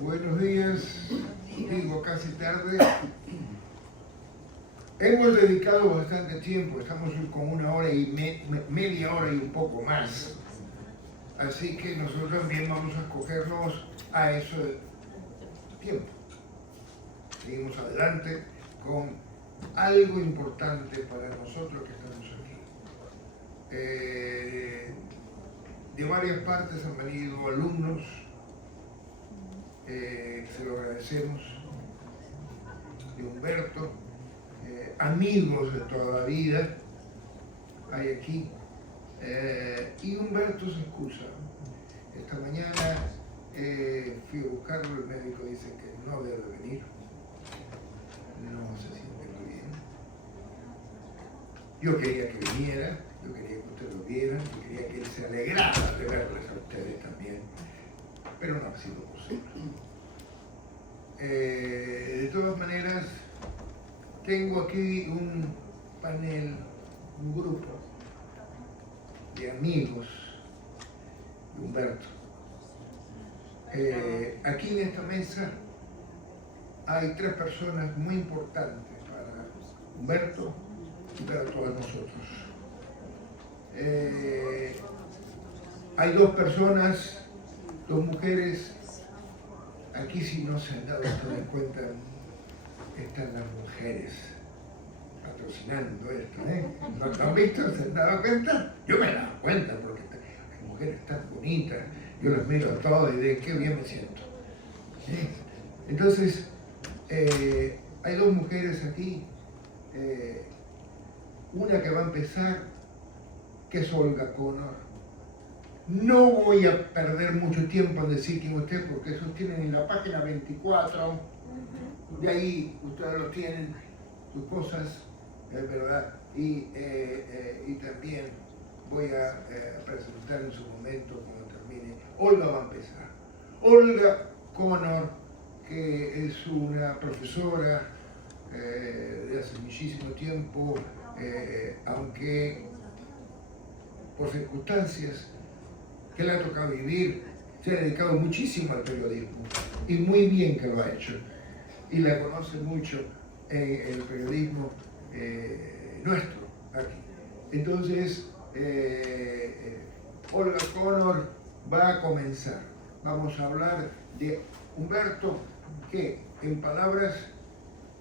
Buenos días, digo casi tarde. Hemos dedicado bastante tiempo, estamos con una hora y media hora y un poco más. Así que nosotros también vamos a escogernos a ese tiempo. Seguimos adelante con algo importante para nosotros que estamos aquí. De varias partes han venido alumnos, se lo agradecemos, de Humberto, amigos de toda la vida hay aquí, y Humberto se excusa. Esta mañana fui a buscarlo, el médico dice que no debe venir, no se siente muy bien. Yo quería que viniera, yo quería que ustedes lo vieran, yo quería que él se alegrara de verles a ustedes también, pero no ha sido posible. De todas maneras, tengo aquí un panel, un grupo de amigos de Humberto. Aquí en esta mesa hay tres personas muy importantes para Humberto y para todos nosotros. Hay dos personas, dos mujeres. Aquí, si no se han dado cuenta, están las mujeres patrocinando esto, ¿No lo han visto? ¿Se han dado cuenta? Yo me he dado cuenta porque las mujeres tan bonitas, yo las miro a todas y de qué bien me siento. Entonces, hay dos mujeres aquí, una que va a empezar, que es Olga Connor. No voy a perder mucho tiempo en decir quién usted, porque esos tienen en la página 24, de ahí ustedes lo tienen, sus cosas, ¿verdad? Y también voy a presentar en su momento, cuando termine. Olga va a empezar. Olga Connor, que es una profesora de hace muchísimo tiempo, aunque por circunstancias que le ha tocado vivir, se ha dedicado muchísimo al periodismo, y muy bien que lo ha hecho, y la conoce mucho en el periodismo nuestro aquí. Entonces, Olga Connor va a comenzar. Vamos a hablar de Humberto, que en palabras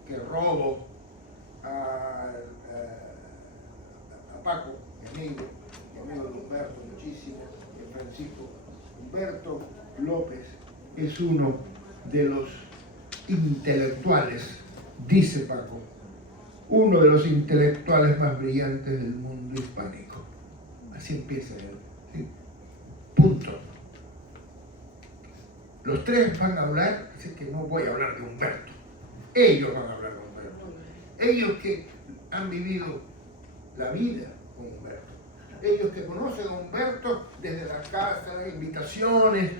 que robo a Paco, mi amigo de Humberto muchísimo, Francisco. Humberto López es uno de los intelectuales, dice Paco, uno de los intelectuales más brillantes del mundo hispánico. Así empieza él. ¿Sí? Punto. Los tres van a hablar, dice que no voy a hablar de Humberto. Ellos van a hablar de Humberto. Ellos que han vivido la vida con Humberto. Ellos que conocen a Humberto desde la casa, las invitaciones,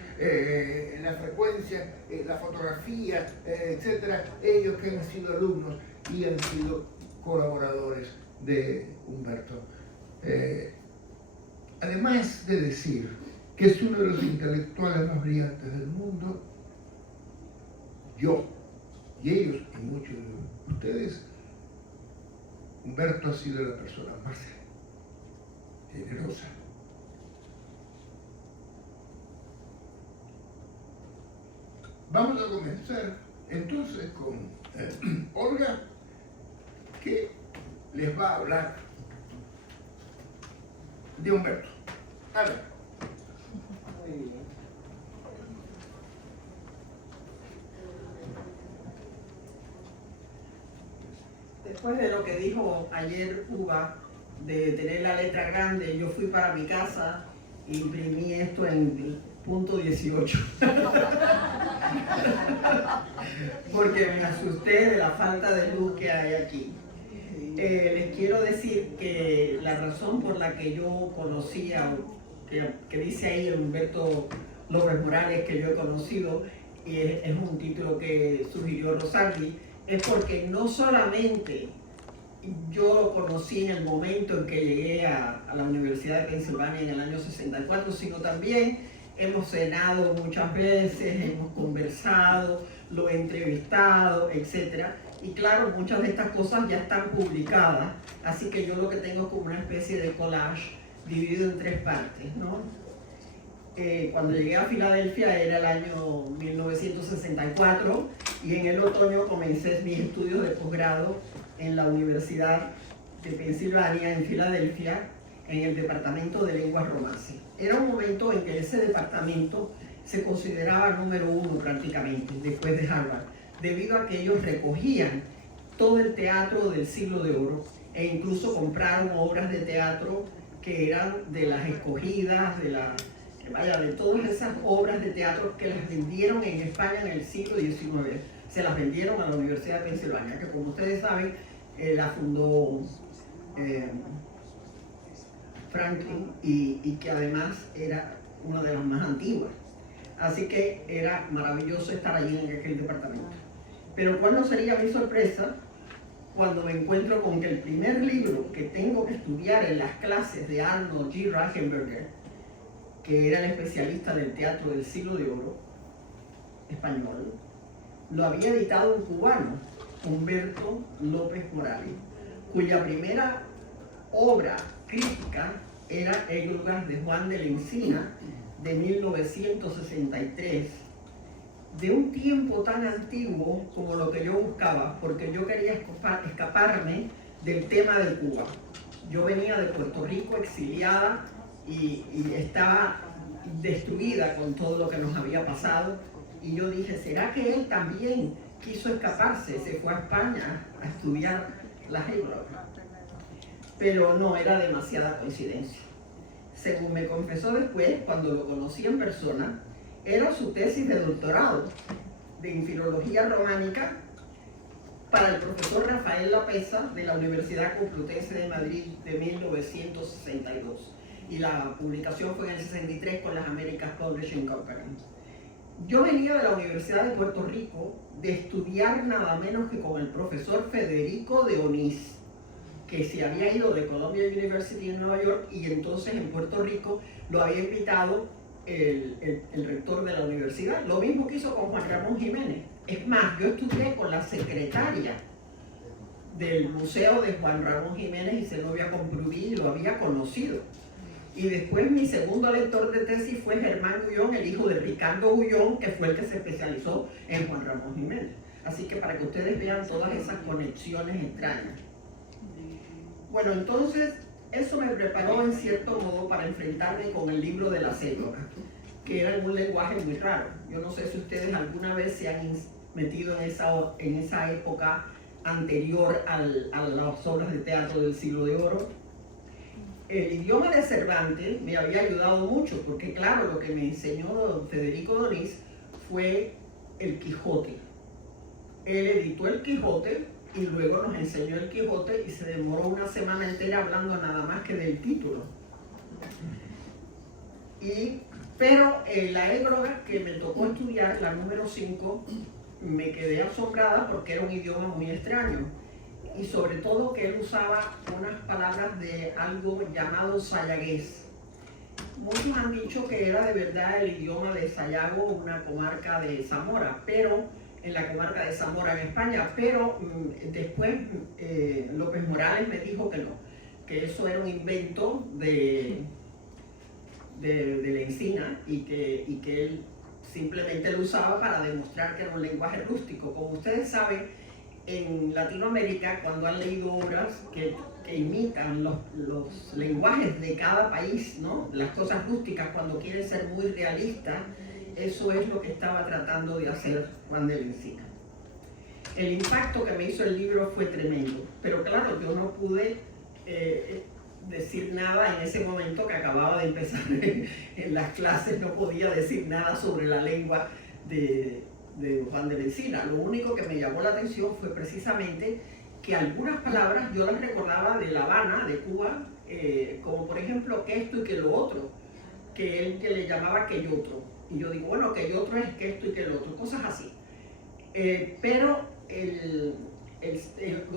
la frecuencia, la fotografía, etc. Ellos que han sido alumnos y han sido colaboradores de Humberto. Además de decir que es uno de los intelectuales más brillantes del mundo, yo y ellos y muchos de ustedes, Humberto ha sido la persona más generosa. Vamos a comenzar entonces con Olga, que les va a hablar de Humberto. A ver. Muy bien. Después de lo que dijo ayer Uva, de tener la letra grande, yo fui para mi casa e imprimí esto en punto 18. Porque me asusté de la falta de luz que hay aquí. Les quiero decir que la razón por la que yo conocía, que dice ahí Humberto López Morales, que yo he conocido, y es un título que sugirió Rosalvi, es porque no solamente yo lo conocí en el momento en que llegué a la Universidad de Pensilvania en el año 64, sino también hemos cenado muchas veces, hemos conversado, lo he entrevistado, etc. Y claro, muchas de estas cosas ya están publicadas, así que yo lo que tengo es como una especie de collage dividido en 3 partes, ¿no? Cuando llegué a Filadelfia era el año 1964 y en el otoño comencé mis estudios de posgrado en la Universidad de Pensilvania en Filadelfia, en el departamento de lenguas romances. Era un momento en que ese departamento se consideraba número 1 prácticamente, después de Harvard, debido a que ellos recogían todo el teatro del siglo de oro e incluso compraron obras de teatro que eran de las escogidas, de todas esas obras de teatro que las vendieron en España en el siglo XIX. Se las vendieron a la Universidad de Pensilvania, que como ustedes saben, la fundó Franklin y que además era una de las más antiguas. Así que era maravilloso estar allí en aquel departamento. Pero ¿cuál no sería mi sorpresa cuando me encuentro con que el primer libro que tengo que estudiar en las clases de Arnold G. Reichenberger, que era el especialista del teatro del siglo de oro español, lo había editado un cubano, Humberto López Morales, cuya primera obra crítica era Églogas de Juan de la Encina, de 1963, de un tiempo tan antiguo como lo que yo buscaba, porque yo quería escaparme del tema de Cuba. Yo venía de Puerto Rico exiliada y estaba destruida con todo lo que nos había pasado, y yo dije, ¿será que él también quiso escaparse? Se fue a España a estudiar las Églogas. Pero no, era demasiada coincidencia. Según me confesó después, cuando lo conocí en persona, era su tesis de doctorado en filología románica para el profesor Rafael Lapesa de la Universidad Complutense de Madrid de 1962. Y la publicación fue en el 63 con las American Publishing Company. Yo venía de la Universidad de Puerto Rico de estudiar nada menos que con el profesor Federico de Onís, que se había ido de Columbia University en Nueva York y entonces en Puerto Rico lo había invitado el rector de la universidad. Lo mismo que hizo con Juan Ramón Jiménez. Es más, yo estudié con la secretaria del museo de Juan Ramón Jiménez y Zenobia Comprubí y lo había conocido. Y después mi segundo lector de tesis fue Germán Gullón, el hijo de Ricardo Gullón, que fue el que se especializó en Juan Ramón Jiménez. Así que para que ustedes vean todas esas conexiones extrañas. Bueno, entonces eso me preparó en cierto modo para enfrentarme con el libro de las Églogas, que era un lenguaje muy raro. Yo no sé si ustedes alguna vez se han metido en esa época anterior a las obras de teatro del siglo de oro. El idioma de Cervantes me había ayudado mucho, porque claro, lo que me enseñó Federico de Onís fue el Quijote. Él editó el Quijote y luego nos enseñó el Quijote y se demoró una semana entera hablando nada más que del título. Pero la Égloga que me tocó estudiar, la número 5, me quedé asombrada porque era un idioma muy extraño. Y sobre todo que él usaba unas palabras de algo llamado sayagués. Muchos han dicho que era de verdad el idioma de Sayago, una comarca de Zamora, pero en la comarca de Zamora en España, pero después López Morales me dijo que no, que eso era un invento de la Encina y que él simplemente lo usaba para demostrar que era un lenguaje rústico. Como ustedes saben, en Latinoamérica, cuando han leído obras que imitan los lenguajes de cada país, ¿no? Las cosas rústicas, cuando quieren ser muy realistas, eso es lo que estaba tratando de hacer Juan de la Encina. El impacto que me hizo el libro fue tremendo, pero claro, yo no pude decir nada en ese momento que acababa de empezar en las clases, no podía decir nada sobre la lengua de Juan de la Encina. Lo único que me llamó la atención fue precisamente que algunas palabras yo las recordaba de La Habana, de Cuba, como por ejemplo que esto y que lo otro, que él que le llamaba que yo otro. Y yo digo, bueno, que yo otro es que esto y que lo otro, cosas así. Pero en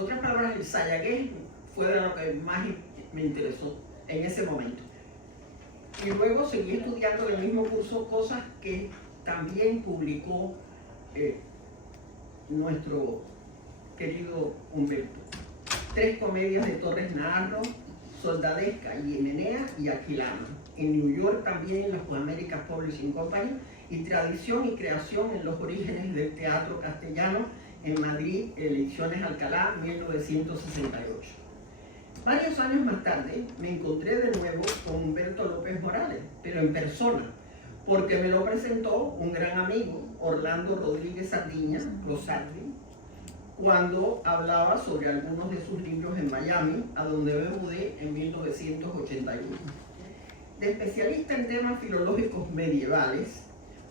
otras palabras, el sayagués fue de lo que más me interesó en ese momento. Y luego seguí estudiando en el mismo curso cosas que también publicó nuestro querido Humberto. 3 comedias de Torres Naharro, Soldadesca y Himenea y Aquilano. En New York también las American Publishing Company, y Tradición y Creación en los Orígenes del Teatro Castellano en Madrid, Ediciones Alcalá, 1968. Varios años más tarde me encontré de nuevo con Humberto López Morales, pero en persona, porque me lo presentó un gran amigo, Orlando Rodríguez Sardiña, Rosardi, cuando hablaba sobre algunos de sus libros en Miami, a donde me mudé en 1981. De especialista en temas filológicos medievales,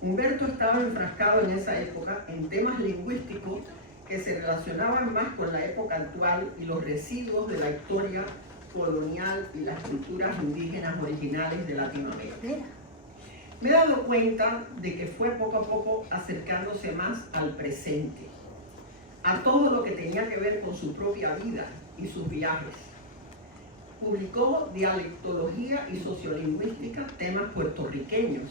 Humberto estaba enfrascado en esa época en temas lingüísticos que se relacionaban más con la época actual y los residuos de la historia colonial y las culturas indígenas originales de Latinoamérica. Me he dado cuenta de que fue poco a poco acercándose más al presente, a todo lo que tenía que ver con su propia vida y sus viajes. Publicó Dialectología y Sociolingüística, temas puertorriqueños,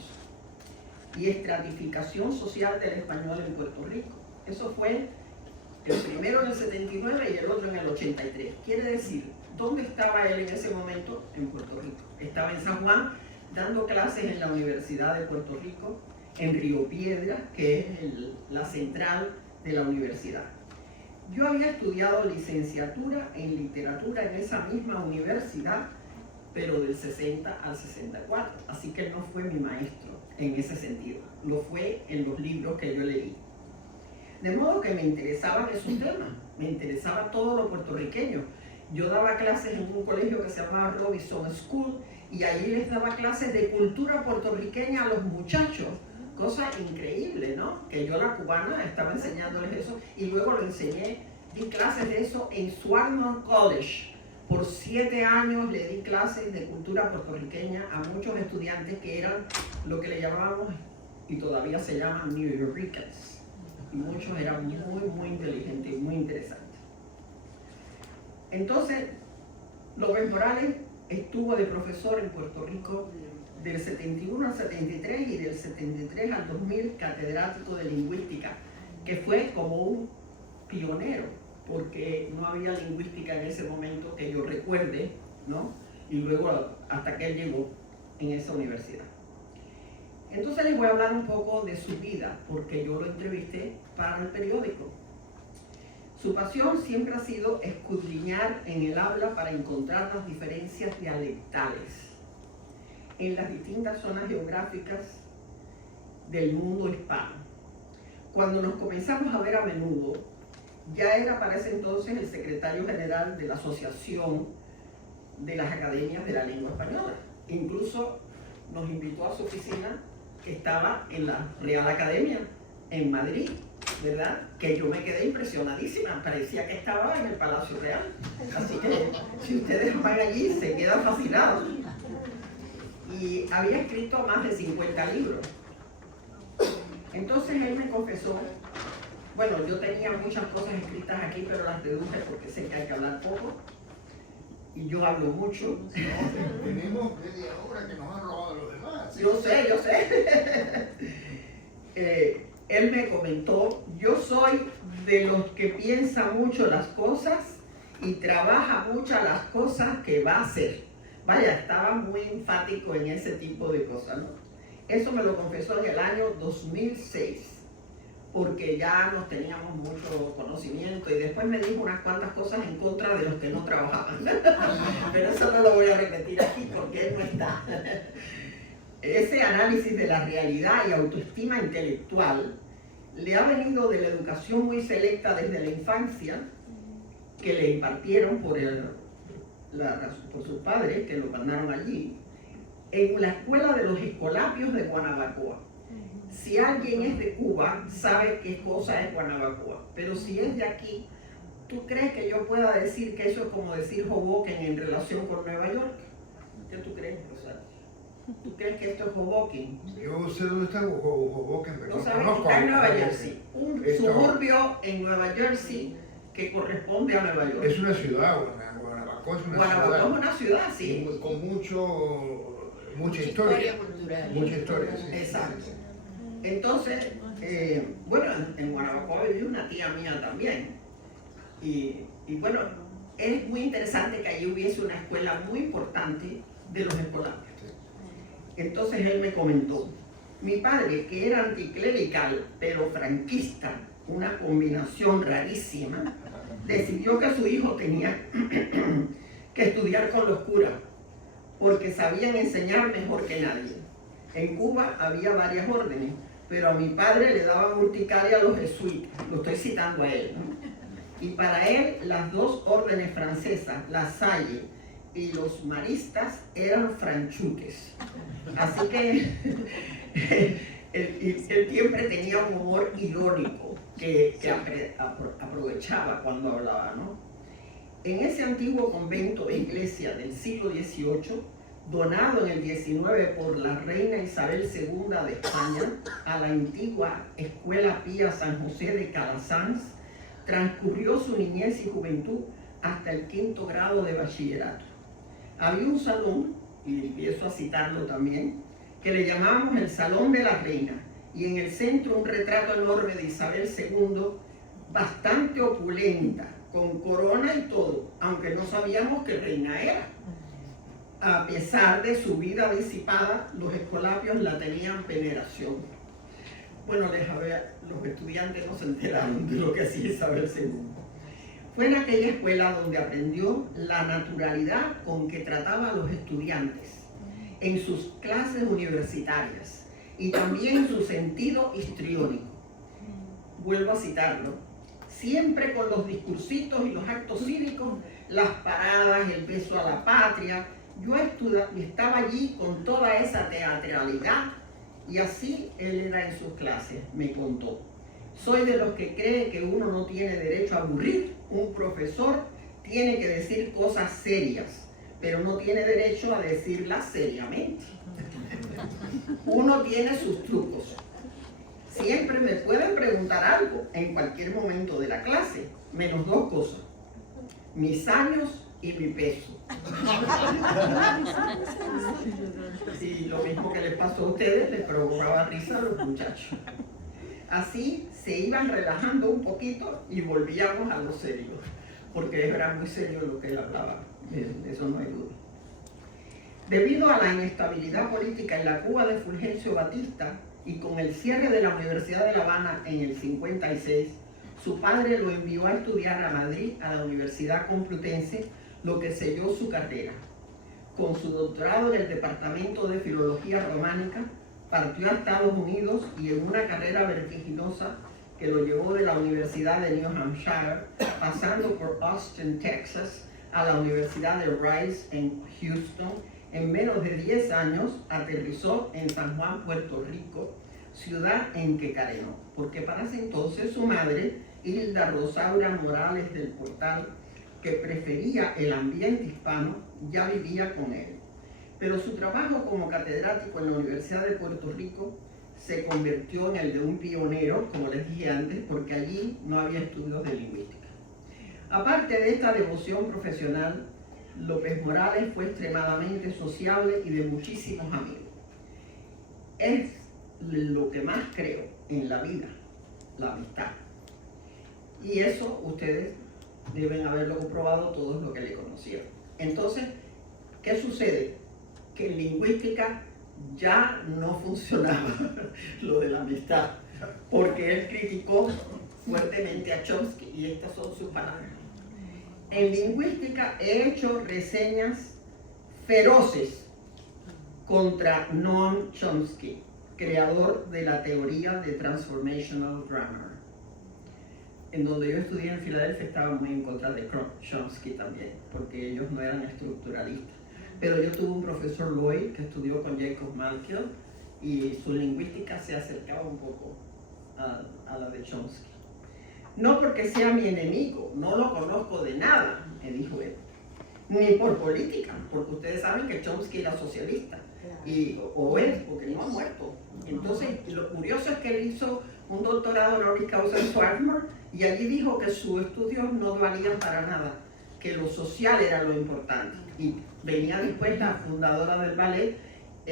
y Estratificación Social del Español en Puerto Rico. Eso fue el primero en el 79 y el otro en el 83. Quiere decir, ¿dónde estaba él en ese momento? En Puerto Rico. Estaba en San Juan dando clases en la Universidad de Puerto Rico, en Río Piedra, que es la central de la universidad. Yo había estudiado licenciatura en literatura en esa misma universidad, pero del 60 al 64, así que él no fue mi maestro en ese sentido, lo fue en los libros que yo leí. De modo que me interesaban esos temas, me interesaba todo lo puertorriqueño. Yo daba clases en un colegio que se llamaba Robinson School y ahí les daba clases de cultura puertorriqueña a los muchachos, cosa increíble, ¿no? Que yo, la cubana, estaba enseñándoles eso y luego lo enseñé, di clases de eso en Swarthmore College. Por 7 años le di clases de cultura puertorriqueña a muchos estudiantes que eran lo que le llamábamos, y todavía se llaman, New Yorkers. Y muchos eran muy inteligentes y muy interesantes. Entonces, López Morales estuvo de profesor en Puerto Rico del 71 al 73 y del 73 al 2000 catedrático de lingüística, que fue como un pionero, porque no había lingüística en ese momento que yo recuerde, ¿no? Y luego hasta que él llegó en esa universidad. Entonces les voy a hablar un poco de su vida, porque yo lo entrevisté para el periódico. Su pasión siempre ha sido escudriñar en el habla para encontrar las diferencias dialectales en las distintas zonas geográficas del mundo hispano. Cuando nos comenzamos a ver a menudo, ya era para ese entonces el secretario general de la Asociación de las Academias de la Lengua Española. Incluso nos invitó a su oficina, que estaba en la Real Academia, en Madrid, ¿verdad? Que yo me quedé impresionadísima, parecía que estaba en el Palacio Real. Así que si ustedes van allí, se quedan fascinados. Y había escrito más de 50 libros. Entonces él me confesó, bueno, yo tenía muchas cosas escritas aquí, pero las deduje porque sé que hay que hablar poco. Y yo hablo mucho. No, tenemos media hora que nos han robado los demás. Yo sé. Él me comentó, yo soy de los que piensa mucho las cosas y trabaja mucho las cosas que va a hacer. Vaya, estaba muy enfático en ese tipo de cosas, ¿no? Eso me lo confesó en el año 2006, porque ya nos teníamos mucho conocimiento y después me dijo unas cuantas cosas en contra de los que no trabajaban. Pero eso no lo voy a repetir aquí porque él no está. Ese análisis de la realidad y autoestima intelectual le ha venido de la educación muy selecta desde la infancia, que le impartieron por sus padres, que lo mandaron allí, en la escuela de los Escolapios de Guanabacoa. Si alguien es de Cuba, sabe qué cosa es Guanabacoa, pero si es de aquí, ¿tú crees que yo pueda decir que eso es como decir Hoboken en relación con Nueva York? ¿Qué tú crees, Rosario? ¿Tú crees que esto es Hoboken? Yo sé dónde está Hoboken, pero no sabes, está en Nueva Jersey, un suburbio en Nueva Jersey que corresponde a Nueva York. Es una ciudad, Guanabacoa es una ciudad. Guanabacoa es una ciudad, sí. Con Mucha historia. cultural. Mucha historia, sí. Exacto. Entonces, bueno, en Guanabacoa vivió una tía mía también. Y bueno, es muy interesante que allí hubiese una escuela muy importante de los escolapios. Entonces él me comentó, mi padre, que era anticlerical, pero franquista, una combinación rarísima, decidió que su hijo tenía que estudiar con los curas, porque sabían enseñar mejor que nadie. En Cuba había varias órdenes, pero a mi padre le daban urticaria a los jesuitas, lo estoy citando a él, ¿no? Y para él las dos órdenes francesas, la Salle y los maristas, eran franchutes. Así que él siempre tenía un humor irónico que aprovechaba cuando hablaba, ¿no? En ese antiguo convento e iglesia del siglo XVIII, donado en el XIX por la reina Isabel II de España a la antigua Escuela Pía San José de Calasanz, transcurrió su niñez y juventud hasta el 5º grado de bachillerato. Había un salón, y empiezo a citarlo también, que le llamábamos el Salón de la Reina, y en el centro un retrato enorme de Isabel II, bastante opulenta, con corona y todo, aunque no sabíamos qué reina era. A pesar de su vida disipada, los escolapios la tenían veneración. Bueno, los estudiantes no se enteraron de lo que hacía Isabel II. Fue en aquella escuela donde aprendió la naturalidad con que trataba a los estudiantes en sus clases universitarias y también su sentido histriónico. Vuelvo a citarlo. Siempre con los discursitos y los actos cívicos, las paradas, el beso a la patria. Yo estaba allí con toda esa teatralidad y así él era en sus clases, me contó. Soy de los que cree que uno no tiene derecho a aburrir. Un profesor tiene que decir cosas serias, pero no tiene derecho a decirlas seriamente. Uno tiene sus trucos. Siempre me pueden preguntar algo en cualquier momento de la clase, menos dos cosas: mis años y mi peso. Y lo mismo que les pasó a ustedes, les provocaba risa a los muchachos. Así se iban relajando un poquito y volvíamos a lo serio, porque era muy serio lo que él hablaba, eso no hay duda. Debido a la inestabilidad política en la Cuba de Fulgencio Batista y con el cierre de la Universidad de La Habana en el 56, su padre lo envió a estudiar a Madrid, a la Universidad Complutense, lo que selló su carrera. Con su doctorado en el Departamento de Filología Románica, partió a Estados Unidos y en una carrera vertiginosa que lo llevó de la Universidad de New Hampshire, pasando por Austin, Texas, a la Universidad de Rice en Houston. En menos de 10 años aterrizó en San Juan, Puerto Rico, ciudad en que carenó, porque para ese entonces su madre, Hilda Rosaura Morales del Portal, que prefería el ambiente hispano, ya vivía con él. Pero su trabajo como catedrático en la Universidad de Puerto Rico se convirtió en el de un pionero, como les dije antes, porque allí no había estudios de lingüística. Aparte de esta devoción profesional, López Morales fue extremadamente sociable y de muchísimos amigos. Es lo que más creo en la vida, la amistad. Y eso ustedes deben haberlo comprobado todos los que le conocieron. Entonces, ¿qué sucede? Que en lingüística ya no funcionaba lo de la amistad, porque él criticó fuertemente a Chomsky, y estas son sus palabras. En lingüística he hecho reseñas feroces contra Noam Chomsky, creador de la teoría de Transformational Grammar. En donde yo estudié en Filadelfia estaba muy en contra de Chomsky también, porque ellos no eran estructuralistas. Pero yo tuve un profesor Lloyd que estudió con Jacob Malkiel y su lingüística se acercaba un poco a la de Chomsky. No porque sea mi enemigo, no lo conozco de nada, me dijo él, ni por política, porque ustedes saben que Chomsky era socialista, o es, porque no ha muerto. Entonces, lo curioso es que él hizo un doctorado honoris causa en Swarthmore y allí dijo que sus estudios no valían para nada, que lo social era lo importante. Y venía después la fundadora del ballet,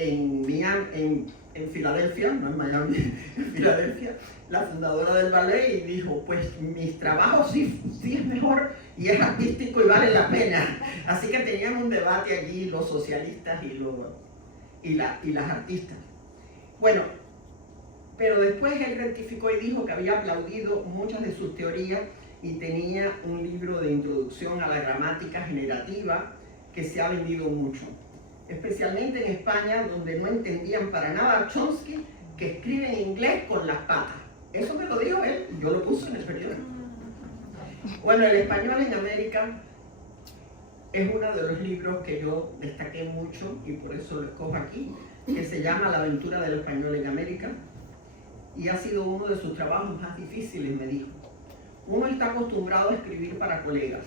en Filadelfia, no en Miami, en Filadelfia, la fundadora del ballet, y dijo, pues mis trabajos sí es mejor y es artístico y vale la pena. Así que tenían un debate allí los socialistas y las artistas. Bueno, pero después él rectificó y dijo que había aplaudido muchas de sus teorías y tenía un libro de introducción a la gramática generativa que se ha vendido mucho, especialmente en España, donde no entendían para nada a Chomsky, que escribe en inglés con las patas. Eso me lo dijo él, yo lo puse en el periódico. Bueno, el español en América es uno de los libros que yo destaqué mucho y por eso lo escojo aquí, que se llama La aventura del español en América, y ha sido uno de sus trabajos más difíciles, me dijo. Uno está acostumbrado a escribir para colegas,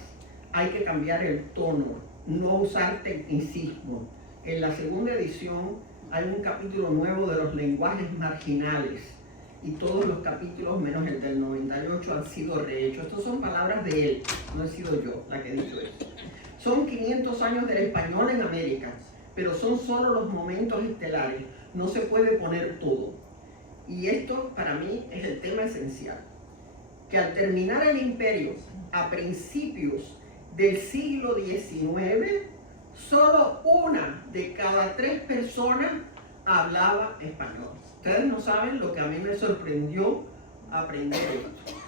hay que cambiar el tono, no usar tecnicismo. En la segunda edición hay un capítulo nuevo de los lenguajes marginales y todos los capítulos, menos el del 98, han sido rehechos. Estas son palabras de él, no he sido yo la que he dicho eso. Son 500 años del español en América, pero son solo los momentos estelares, no se puede poner todo. Y esto para mí es el tema esencial, que al terminar el imperio a principios del siglo XIX, solo una de cada 3 personas hablaba español. Ustedes no saben lo que a mí me sorprendió aprender esto.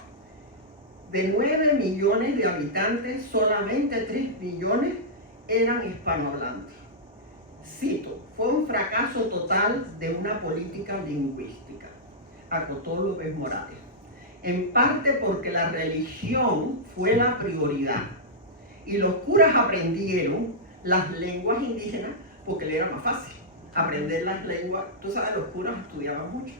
De 9 millones de habitantes, solamente 3 millones eran hispanohablantes. Cito, fue un fracaso total de una política lingüística, acotó López Morales. En parte porque la religión fue la prioridad y los curas aprendieron las lenguas indígenas porque le era más fácil aprender las lenguas. Tú sabes, los curas estudiaban mucho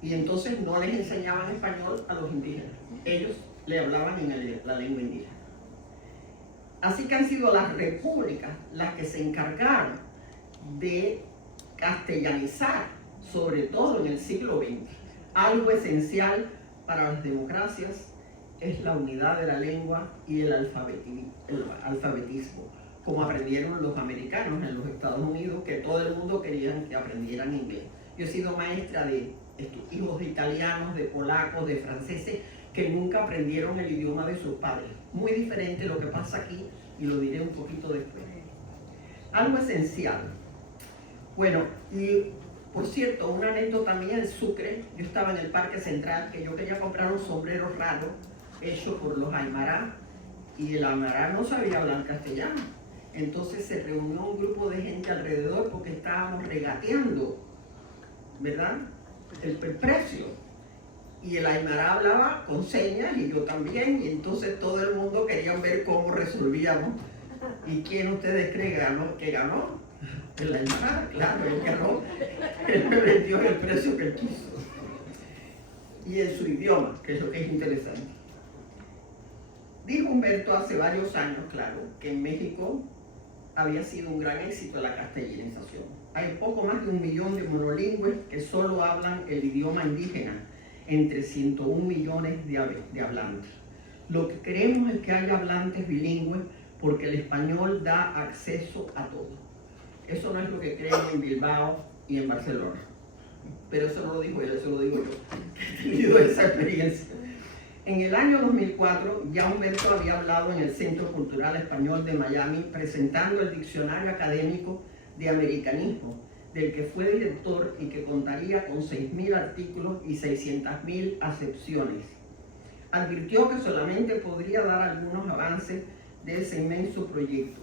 y entonces no les enseñaban español a los indígenas. Ellos le hablaban en la lengua indígena. Así que han sido las repúblicas las que se encargaron de castellanizar, sobre todo en el siglo XX. Algo esencial para las democracias es la unidad de la lengua y el alfabetismo, como aprendieron los americanos en los Estados Unidos, que todo el mundo quería que aprendieran inglés. Yo he sido maestra de hijos de italianos, de polacos, de franceses, que nunca aprendieron el idioma de sus padres. Muy diferente lo que pasa aquí, y lo diré un poquito después. Algo esencial. Bueno, y por cierto, una anécdota mía en Sucre, yo estaba en el Parque Central, que yo quería comprar un sombrero raro, hecho por los Aymara, y el Aymara no sabía hablar castellano. Entonces se reunió un grupo de gente alrededor porque estábamos regateando, ¿verdad?, el precio. Y el Aymara hablaba con señas y yo también, y entonces todo el mundo quería ver cómo resolvíamos. ¿Y quién ustedes creen que ganó? El Aymara, claro, él ganó. Él me vendió el precio que él quiso. Y en su idioma, que es lo que es interesante. Dijo Humberto hace varios años, claro, que en México había sido un gran éxito la castellanización. Hay poco más de 1 millón de monolingües que solo hablan el idioma indígena, entre 101 millones de hablantes. Lo que queremos es que haya hablantes bilingües porque el español da acceso a todo. Eso no es lo que creen en Bilbao y en Barcelona. Pero eso no lo dijo él, eso lo digo yo. He tenido esa experiencia. En el año 2004, ya Humberto había hablado en el Centro Cultural Español de Miami presentando el Diccionario Académico de Americanismo, del que fue director y que contaría con 6.000 artículos y 600.000 acepciones. Advirtió que solamente podría dar algunos avances de ese inmenso proyecto,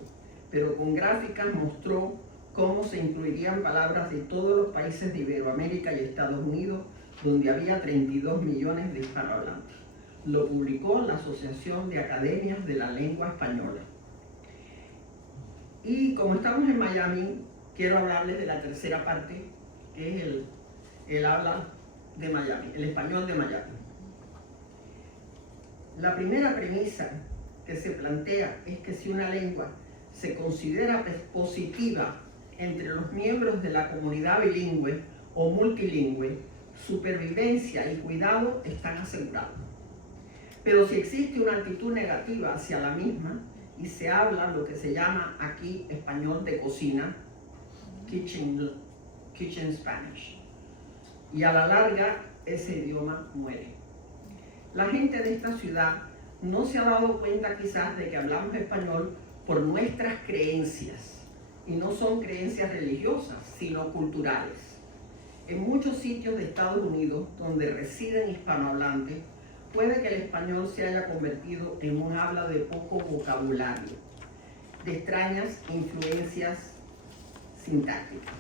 pero con gráficas mostró cómo se incluirían palabras de todos los países de Iberoamérica y Estados Unidos, donde había 32 millones de hispanohablantes. Lo publicó la Asociación de Academias de la Lengua Española. Y como estamos en Miami, quiero hablarles de la tercera parte, que es el habla de Miami, el español de Miami. La primera premisa que se plantea es que si una lengua se considera positiva entre los miembros de la comunidad bilingüe o multilingüe, supervivencia y cuidado están asegurados. Pero si existe una actitud negativa hacia la misma y se habla lo que se llama aquí español de cocina, kitchen Kitchen Spanish. Y a la larga, ese idioma muere. La gente de esta ciudad no se ha dado cuenta quizás de que hablamos español por nuestras creencias. Y no son creencias religiosas, sino culturales. En muchos sitios de Estados Unidos donde residen hispanohablantes, puede que el español se haya convertido en un habla de poco vocabulario, de extrañas influencias sintácticas,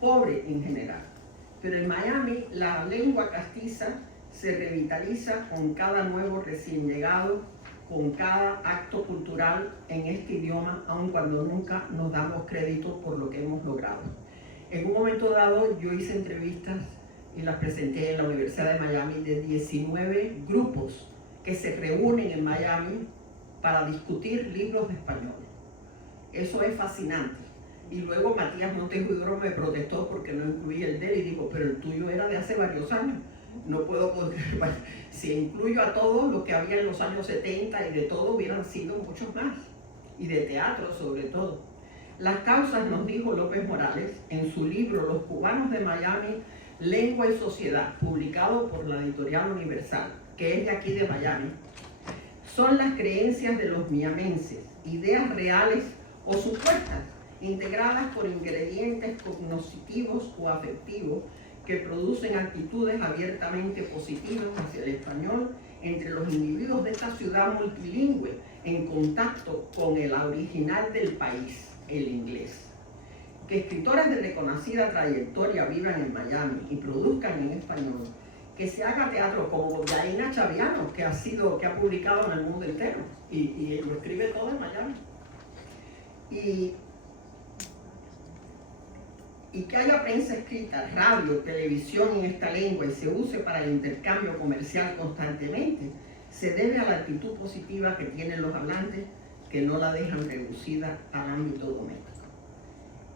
pobre en general. Pero en Miami la lengua castiza se revitaliza con cada nuevo recién llegado, con cada acto cultural en este idioma, aun cuando nunca nos damos crédito por lo que hemos logrado. En un momento dado yo hice entrevistas y las presenté en la Universidad de Miami de 19 grupos que se reúnen en Miami para discutir libros de español. Eso es fascinante. Y luego Matías Montejo me protestó porque no incluí el de él y digo, pero el tuyo era de hace varios años. No puedo, si incluyo a todos los que había en los años 70 y de todo hubieran sido muchos más. Y de teatro sobre todo. Las causas, nos dijo López Morales en su libro Los cubanos de Miami, Lengua y Sociedad, publicado por la editorial Universal, que es de aquí de Miami, son las creencias de los miamenses, ideas reales o supuestas, integradas por ingredientes cognitivos o afectivos que producen actitudes abiertamente positivas hacia el español entre los individuos de esta ciudad multilingüe en contacto con el original del país, el inglés. Que escritores de reconocida trayectoria vivan en Miami y produzcan en español, que se haga teatro como Yaina Chaviano, que ha publicado en el mundo entero y lo escribe todo en Miami. Y que haya prensa escrita, radio, televisión en esta lengua y se use para el intercambio comercial constantemente, se debe a la actitud positiva que tienen los hablantes que no la dejan reducida al ámbito doméstico.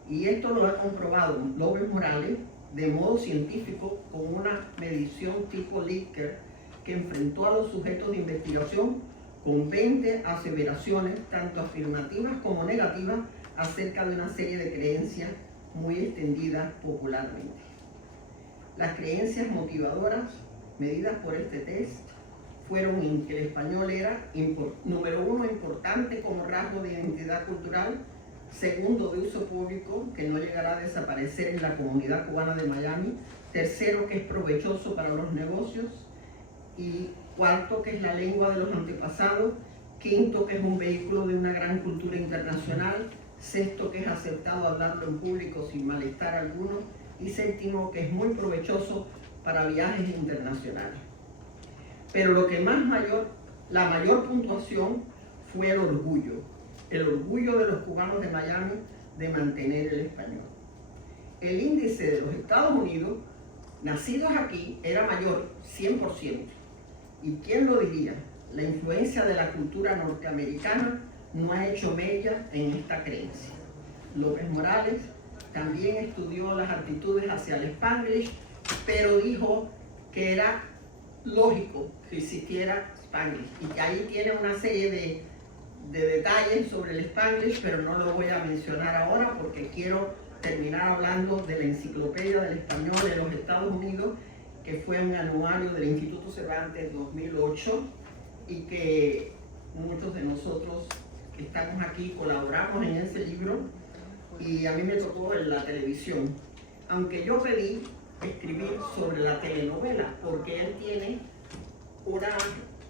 Y esto lo ha comprobado López Morales de modo científico con una medición tipo Likert que enfrentó a los sujetos de investigación con 20 aseveraciones, tanto afirmativas como negativas, acerca de una serie de creencias muy extendidas popularmente. Las creencias motivadoras medidas por este test fueron en que el español era, número uno, importante como rasgo de identidad cultural, segundo, de uso público, que no llegará a desaparecer en la comunidad cubana de Miami, tercero, que es provechoso para los negocios, y cuarto, que es la lengua de los antepasados, quinto, que es un vehículo de una gran cultura internacional, sexto, que es aceptado hablarlo en público sin malestar alguno, y séptimo, que es muy provechoso para viajes internacionales. Pero lo que la mayor puntuación fue el orgullo de los cubanos de Miami de mantener el español. El índice de los Estados Unidos, nacidos aquí, era mayor, 100%. ¿Y quién lo diría? La influencia de la cultura norteamericana no ha hecho mella en esta creencia. López Morales también estudió las actitudes hacia el Spanglish, pero dijo que era lógico que existiera Spanglish y que ahí tiene una serie de detalles sobre el Spanglish, pero no lo voy a mencionar ahora porque quiero terminar hablando de la Enciclopedia del Español de los Estados Unidos, que fue un anuario del Instituto Cervantes 2008 y que muchos de nosotros que estamos aquí colaboramos en ese libro, y a mí me tocó en la televisión, aunque yo pedí escribir sobre la telenovela porque él tiene unas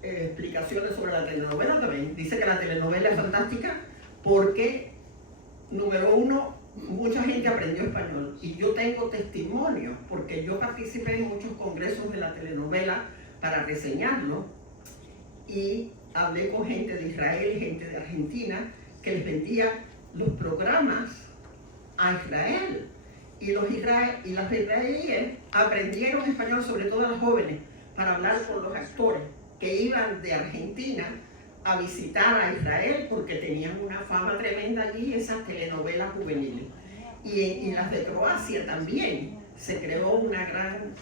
explicaciones sobre la telenovela también. Dice que la telenovela es fantástica porque, número uno, mucha gente aprendió español y yo tengo testimonio porque yo participé en muchos congresos de la telenovela para reseñarlo y hablé con gente de Israel, gente de Argentina, que les vendía los programas a Israel. Y las israelíes aprendieron español, sobre todo los jóvenes, para hablar con los actores que iban de Argentina a visitar a Israel porque tenían una fama tremenda allí, esas telenovelas juveniles. Y las de Croacia también. Se creó un gran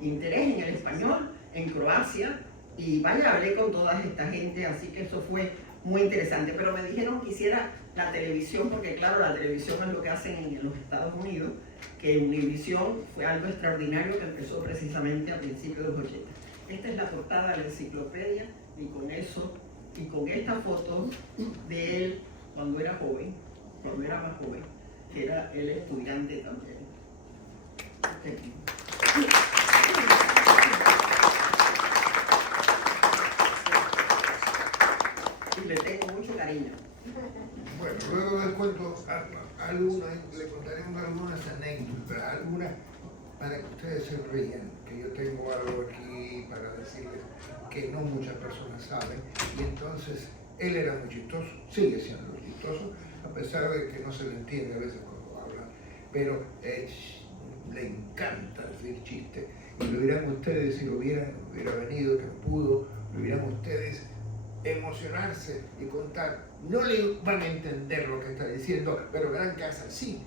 interés en el español en Croacia. Y vaya, hablé con toda esta gente, así que eso fue muy interesante. Pero me dijeron que hiciera la televisión, porque claro, la televisión es lo que hacen en los Estados Unidos. que Univisión fue algo extraordinario que empezó precisamente a principios de los 80. Esta es la portada de la enciclopedia y con eso, y con esta foto de él cuando era joven, cuando era más joven, que era el estudiante también. Y le tengo mucho cariño. Bueno, luego les cuento algunas, le contaremos algunas anécdotas, algunas para que ustedes se rían, que yo tengo algo aquí para decirles que no muchas personas saben, y entonces él era muy chistoso, sigue siendo muy chistoso, a pesar de que no se le entiende a veces cuando habla, pero le encanta decir chistes, y lo dirán ustedes si hubiera venido, que no pudo, lo dirán ustedes emocionarse y contar. No le van a entender lo que está diciendo, pero verán que hace así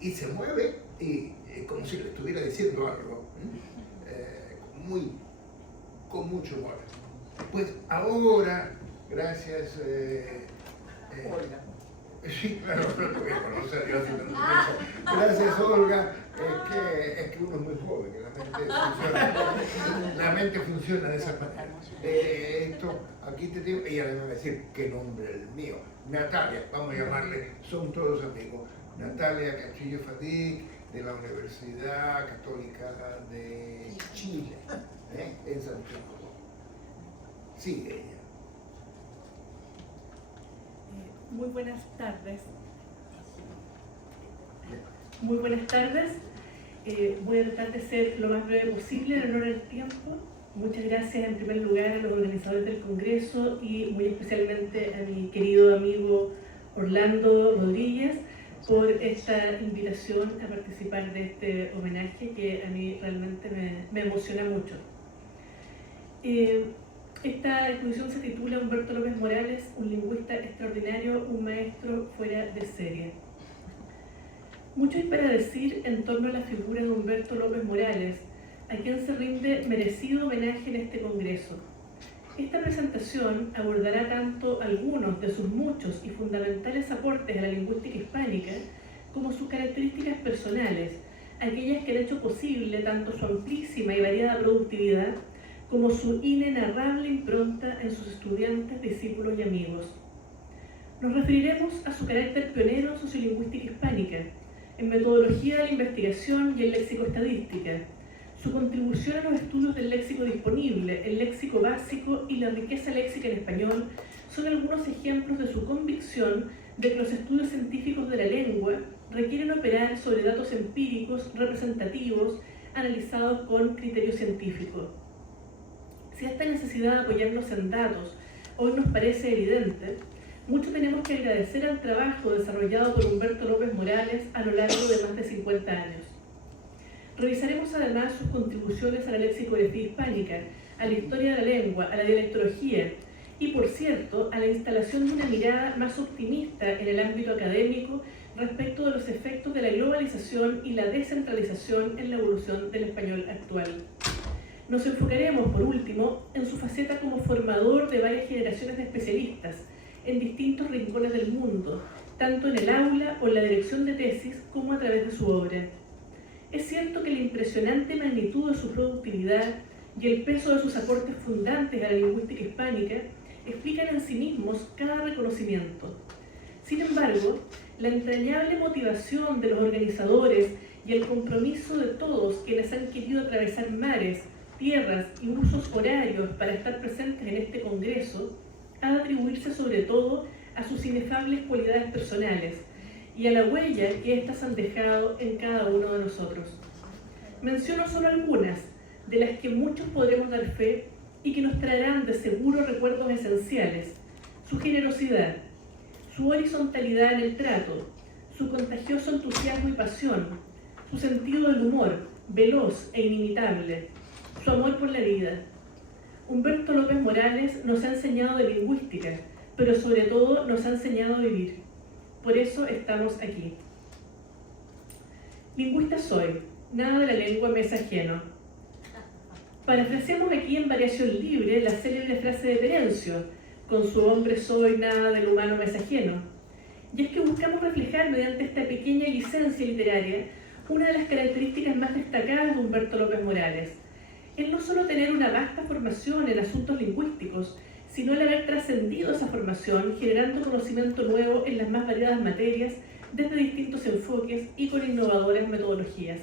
y se mueve y como si le estuviera diciendo algo con mucho humor. Pues ahora, gracias Olga. Sí, claro, no te voy a conocer, yo haciendo gracias Olga, es que uno es muy joven, la mente funciona de esa manera. Esto, aquí te digo, ella le va a decir qué nombre es el mío. Natalia, vamos a llamarle, son todos amigos. Natalia Castillo Fadik, de la Universidad Católica de Chile, en Santiago. Sigue ella. Muy buenas tardes. Muy buenas tardes. Voy a tratar de ser lo más breve posible en honor al tiempo. Muchas gracias en primer lugar a los organizadores del Congreso y muy especialmente a mi querido amigo Orlando Rodríguez por esta invitación a participar de este homenaje que a mí realmente me emociona mucho. Esta exposición se titula Humberto López Morales, un lingüista extraordinario, un maestro fuera de serie. Mucho hay para decir en torno a la figura de Humberto López Morales, a quien se rinde merecido homenaje en este congreso. Esta presentación abordará tanto algunos de sus muchos y fundamentales aportes a la lingüística hispánica, como sus características personales, aquellas que han hecho posible tanto su amplísima y variada productividad, como su inenarrable impronta en sus estudiantes, discípulos y amigos. Nos referiremos a su carácter pionero en sociolingüística hispánica, en metodología de la investigación y en léxico-estadística, su contribución a los estudios del léxico disponible, el léxico básico y la riqueza léxica en español son algunos ejemplos de su convicción de que los estudios científicos de la lengua requieren operar sobre datos empíricos representativos analizados con criterio científico. Si esta necesidad de apoyarnos en datos hoy nos parece evidente, mucho tenemos que agradecer al trabajo desarrollado por Humberto López Morales a lo largo de más de 50 años. Revisaremos además sus contribuciones a la lexicografía hispánica, a la historia de la lengua, a la dialectología y, por cierto, a la instalación de una mirada más optimista en el ámbito académico respecto de los efectos de la globalización y la descentralización en la evolución del español actual. Nos enfocaremos, por último, en su faceta como formador de varias generaciones de especialistas en distintos rincones del mundo, tanto en el aula o en la dirección de tesis como a través de su obra. Es cierto que la impresionante magnitud de su productividad y el peso de sus aportes fundantes a la lingüística hispánica explican en sí mismos cada reconocimiento. Sin embargo, la entrañable motivación de los organizadores y el compromiso de todos quienes han querido atravesar mares, tierras y usos horarios para estar presentes en este congreso ha de atribuirse sobre todo a sus inefables cualidades personales y a la huella que éstas han dejado en cada uno de nosotros. Menciono solo algunas, de las que muchos podremos dar fe y que nos traerán de seguro recuerdos esenciales: su generosidad, su horizontalidad en el trato, su contagioso entusiasmo y pasión, su sentido del humor, veloz e inimitable, su amor por la vida. Humberto López Morales nos ha enseñado de lingüística, pero sobre todo nos ha enseñado a vivir. Por eso estamos aquí. Lingüista soy, nada de la lengua me es ajeno. Parafraseamos aquí en variación libre la célebre frase de Terencio: con su hombre soy, nada del humano me es ajeno. Y es que buscamos reflejar mediante esta pequeña licencia literaria una de las características más destacadas de Humberto López Morales. El no solo tener una vasta formación en asuntos lingüísticos, sino el haber trascendido esa formación, generando conocimiento nuevo en las más variadas materias, desde distintos enfoques y con innovadoras metodologías.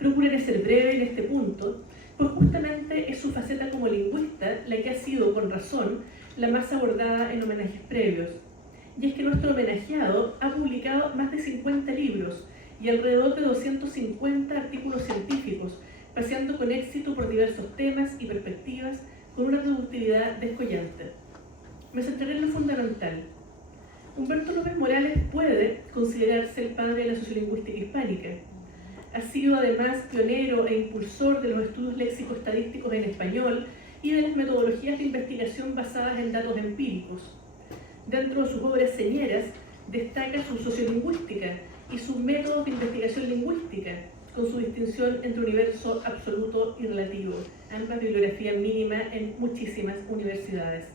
Procuraré ser breve en este punto, pues justamente es su faceta como lingüista la que ha sido, con razón, la más abordada en homenajes previos. Y es que nuestro homenajeado ha publicado más de 50 libros y alrededor de 250 artículos científicos, paseando con éxito por diversos temas y perspectivas con una productividad descollante. Me centraré en lo fundamental. Humberto López Morales puede considerarse el padre de la sociolingüística hispánica. Ha sido además pionero e impulsor de los estudios léxico-estadísticos en español y de las metodologías de investigación basadas en datos empíricos. Dentro de sus obras señeras destaca su sociolingüística y sus métodos de investigación lingüística, con su distinción entre universo absoluto y relativo, ambas bibliografía mínima en muchísimas universidades.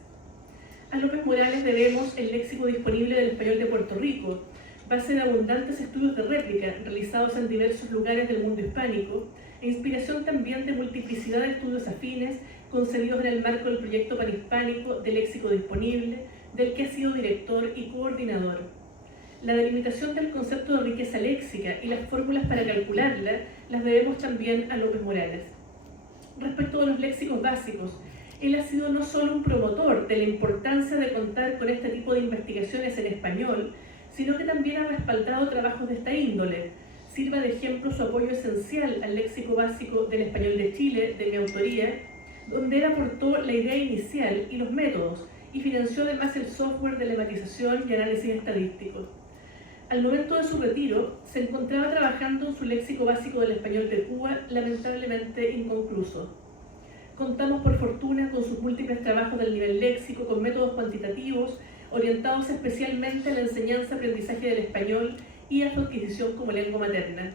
A López Morales debemos el léxico disponible del español de Puerto Rico, base de abundantes estudios de réplica realizados en diversos lugares del mundo hispánico, e inspiración también de multiplicidad de estudios afines concebidos en el marco del proyecto panhispánico de léxico disponible, del que ha sido director y coordinador. La delimitación del concepto de riqueza léxica y las fórmulas para calcularla las debemos también a López Morales. Respecto a los léxicos básicos, él ha sido no solo un promotor de la importancia de contar con este tipo de investigaciones en español, sino que también ha respaldado trabajos de esta índole. Sirva de ejemplo su apoyo esencial al léxico básico del español de Chile, de mi autoría, donde él aportó la idea inicial y los métodos, y financió además el software de lematización y análisis estadístico. Al momento de su retiro, se encontraba trabajando en su léxico básico del español de Cuba, lamentablemente inconcluso. Contamos por fortuna con sus múltiples trabajos del nivel léxico, con métodos cuantitativos, orientados especialmente a la enseñanza-aprendizaje del español y a su adquisición como lengua materna.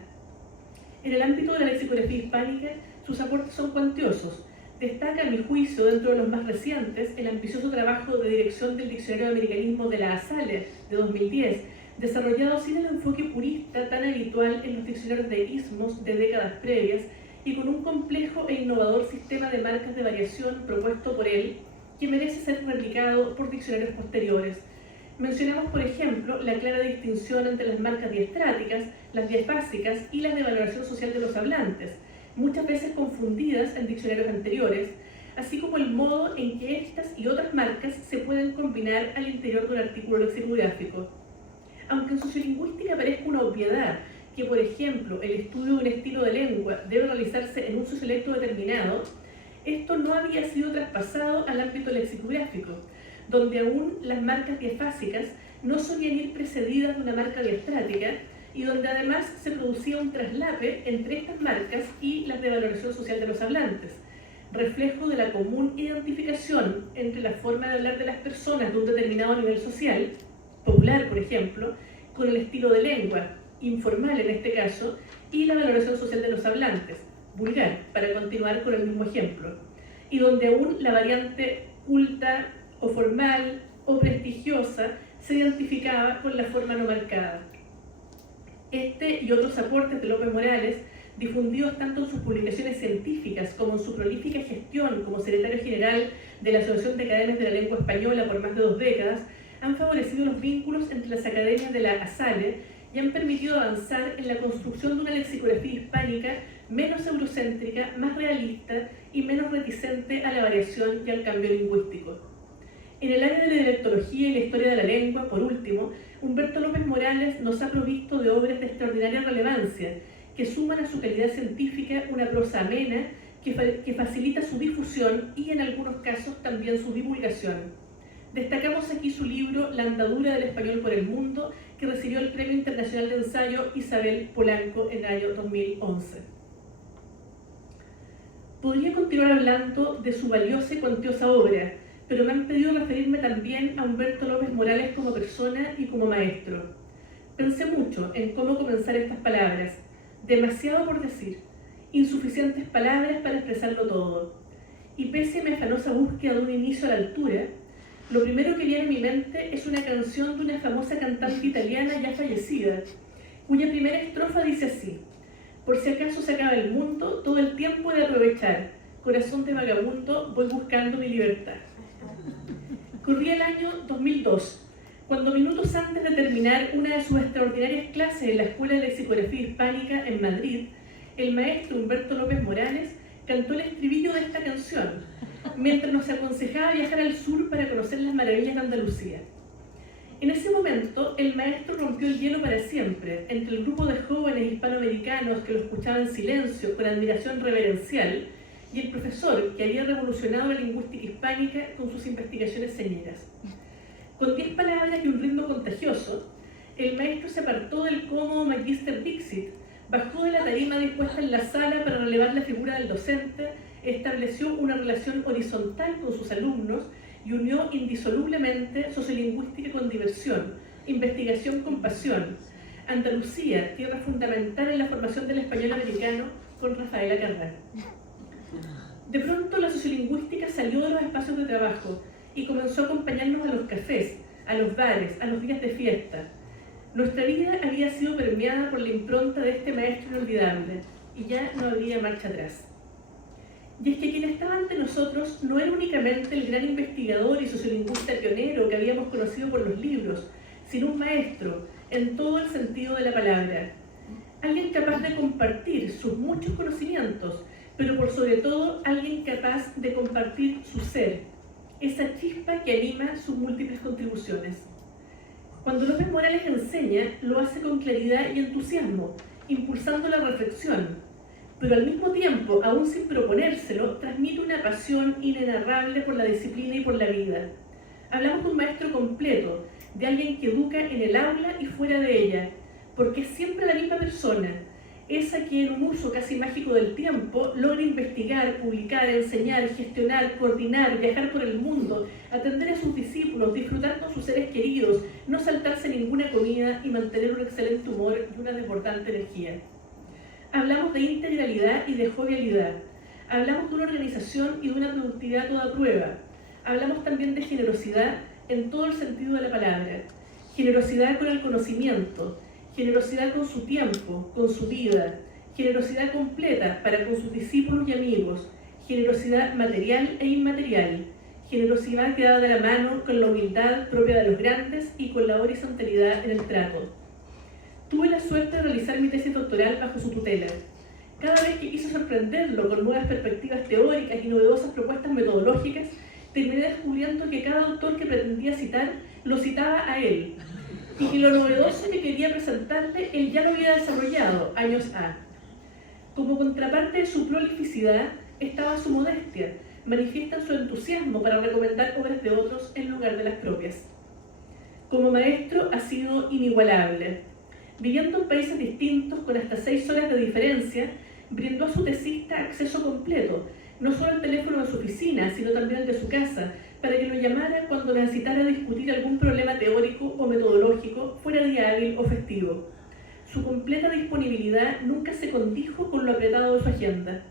En el ámbito de la lexicografía hispánica, sus aportes son cuantiosos. Destaca, a mi juicio, dentro de los más recientes, el ambicioso trabajo de dirección del Diccionario de Americanismo de la ASALE de 2010, desarrollado sin el enfoque purista tan habitual en los diccionarios de ismos de décadas previas y con un complejo e innovador sistema de marcas de variación propuesto por él, que merece ser replicado por diccionarios posteriores. Mencionamos, por ejemplo, la clara distinción entre las marcas diestráticas, las diafásicas y las de valoración social de los hablantes, muchas veces confundidas en diccionarios anteriores, así como el modo en que estas y otras marcas se pueden combinar al interior de un artículo lexicográfico. Aunque en sociolingüística parezca una obviedad que, por ejemplo, el estudio de un estilo de lengua debe realizarse en un sociolecto determinado, esto no había sido traspasado al ámbito lexicográfico, donde aún las marcas diafásicas no solían ir precedidas de una marca diastrática y donde además se producía un traslape entre estas marcas y las de valoración social de los hablantes, reflejo de la común identificación entre la forma de hablar de las personas de un determinado nivel social, popular por ejemplo, con el estilo de lengua, informal en este caso, y la valoración social de los hablantes, vulgar, para continuar con el mismo ejemplo, y donde aún la variante culta o formal o prestigiosa se identificaba con la forma no marcada. Este y otros aportes de López Morales, difundidos tanto en sus publicaciones científicas como en su prolífica gestión como secretario general de la Asociación de Academias de la Lengua Española por más de 2 décadas, han favorecido los vínculos entre las academias de la ASALE y han permitido avanzar en la construcción de una lexicografía hispánica menos eurocéntrica, más realista y menos reticente a la variación y al cambio lingüístico. En el área de la dialectología y la historia de la lengua, por último, Humberto López Morales nos ha provisto de obras de extraordinaria relevancia que suman a su calidad científica una prosa amena que facilita su difusión y en algunos casos también su divulgación. Destacamos aquí su libro La andadura del español por el mundo, que recibió el Premio Internacional de Ensayo Isabel Polanco en el año 2011. Podría continuar hablando de su valiosa y cuantiosa obra, pero me han pedido referirme también a Humberto López Morales como persona y como maestro. Pensé mucho en cómo comenzar estas palabras, demasiado por decir, insuficientes palabras para expresarlo todo. Y pese a mi afanosa búsqueda de un inicio a la altura, lo primero que viene a mi mente es una canción de una famosa cantante italiana ya fallecida, cuya primera estrofa dice así: Por si acaso se acaba el mundo, todo el tiempo de aprovechar. Corazón de vagabundo, voy buscando mi libertad. Corría el año 2002, cuando minutos antes de terminar una de sus extraordinarias clases en la Escuela de Lexicografía Hispánica en Madrid, el maestro Humberto López Morales cantó el estribillo de esta canción, mientras nos aconsejaba viajar al sur para conocer las maravillas de Andalucía. En ese momento, el maestro rompió el hielo para siempre entre el grupo de jóvenes hispanoamericanos que lo escuchaban en silencio, con admiración reverencial, y el profesor que había revolucionado la lingüística hispánica con sus investigaciones señeras. Con 10 palabras y un ritmo contagioso, el maestro se apartó del cómodo Magister Dixit, bajó de la tarima dispuesta en la sala para relevar la figura del docente, estableció una relación horizontal con sus alumnos y unió indisolublemente sociolingüística con diversión, investigación con pasión, Andalucía, tierra fundamental en la formación del español americano, con Rafaela Carrà. De pronto la sociolingüística salió de los espacios de trabajo y comenzó a acompañarnos a los cafés, a los bares, a los días de fiesta. Nuestra vida había sido permeada por la impronta de este maestro inolvidable y ya no habría marcha atrás. Y es que quien estaba ante nosotros no era únicamente el gran investigador y sociolingüista pionero que habíamos conocido por los libros, sino un maestro en todo el sentido de la palabra. Alguien capaz de compartir sus muchos conocimientos, pero por sobre todo alguien capaz de compartir su ser, esa chispa que anima sus múltiples contribuciones. Cuando López Morales enseña, lo hace con claridad y entusiasmo, impulsando la reflexión, pero al mismo tiempo, aún sin proponérselo, transmite una pasión inenarrable por la disciplina y por la vida. Hablamos de un maestro completo, de alguien que educa en el aula y fuera de ella, porque es siempre la misma persona, esa que en un uso casi mágico del tiempo logra investigar, publicar, enseñar, gestionar, coordinar, viajar por el mundo, atender a sus discípulos, disfrutar con sus seres queridos, no saltarse ninguna comida y mantener un excelente humor y una desbordante energía. Hablamos de integralidad y de jovialidad. Hablamos de una organización y de una productividad a toda prueba. Hablamos también de generosidad en todo el sentido de la palabra. Generosidad con el conocimiento, generosidad con su tiempo, con su vida, generosidad completa para con sus discípulos y amigos, generosidad material e inmaterial, generosidad que da de la mano con la humildad propia de los grandes y con la horizontalidad en el trato. Tuve la suerte de realizar mi tesis doctoral bajo su tutela. Cada vez que quise sorprenderlo con nuevas perspectivas teóricas y novedosas propuestas metodológicas, terminé descubriendo que cada autor que pretendía citar, lo citaba a él, y que lo novedoso que quería presentarle, él ya lo había desarrollado años A. Como contraparte de su prolificidad, estaba su modestia, manifiesta su entusiasmo para recomendar obras de otros en lugar de las propias. Como maestro ha sido inigualable. Viviendo en países distintos, con hasta 6 horas de diferencia, brindó a su tesista acceso completo, no solo al teléfono de su oficina, sino también al de su casa, para que lo llamara cuando necesitara discutir algún problema teórico o metodológico, fuera día hábil o festivo. Su completa disponibilidad nunca se condijo con lo apretado de su agenda.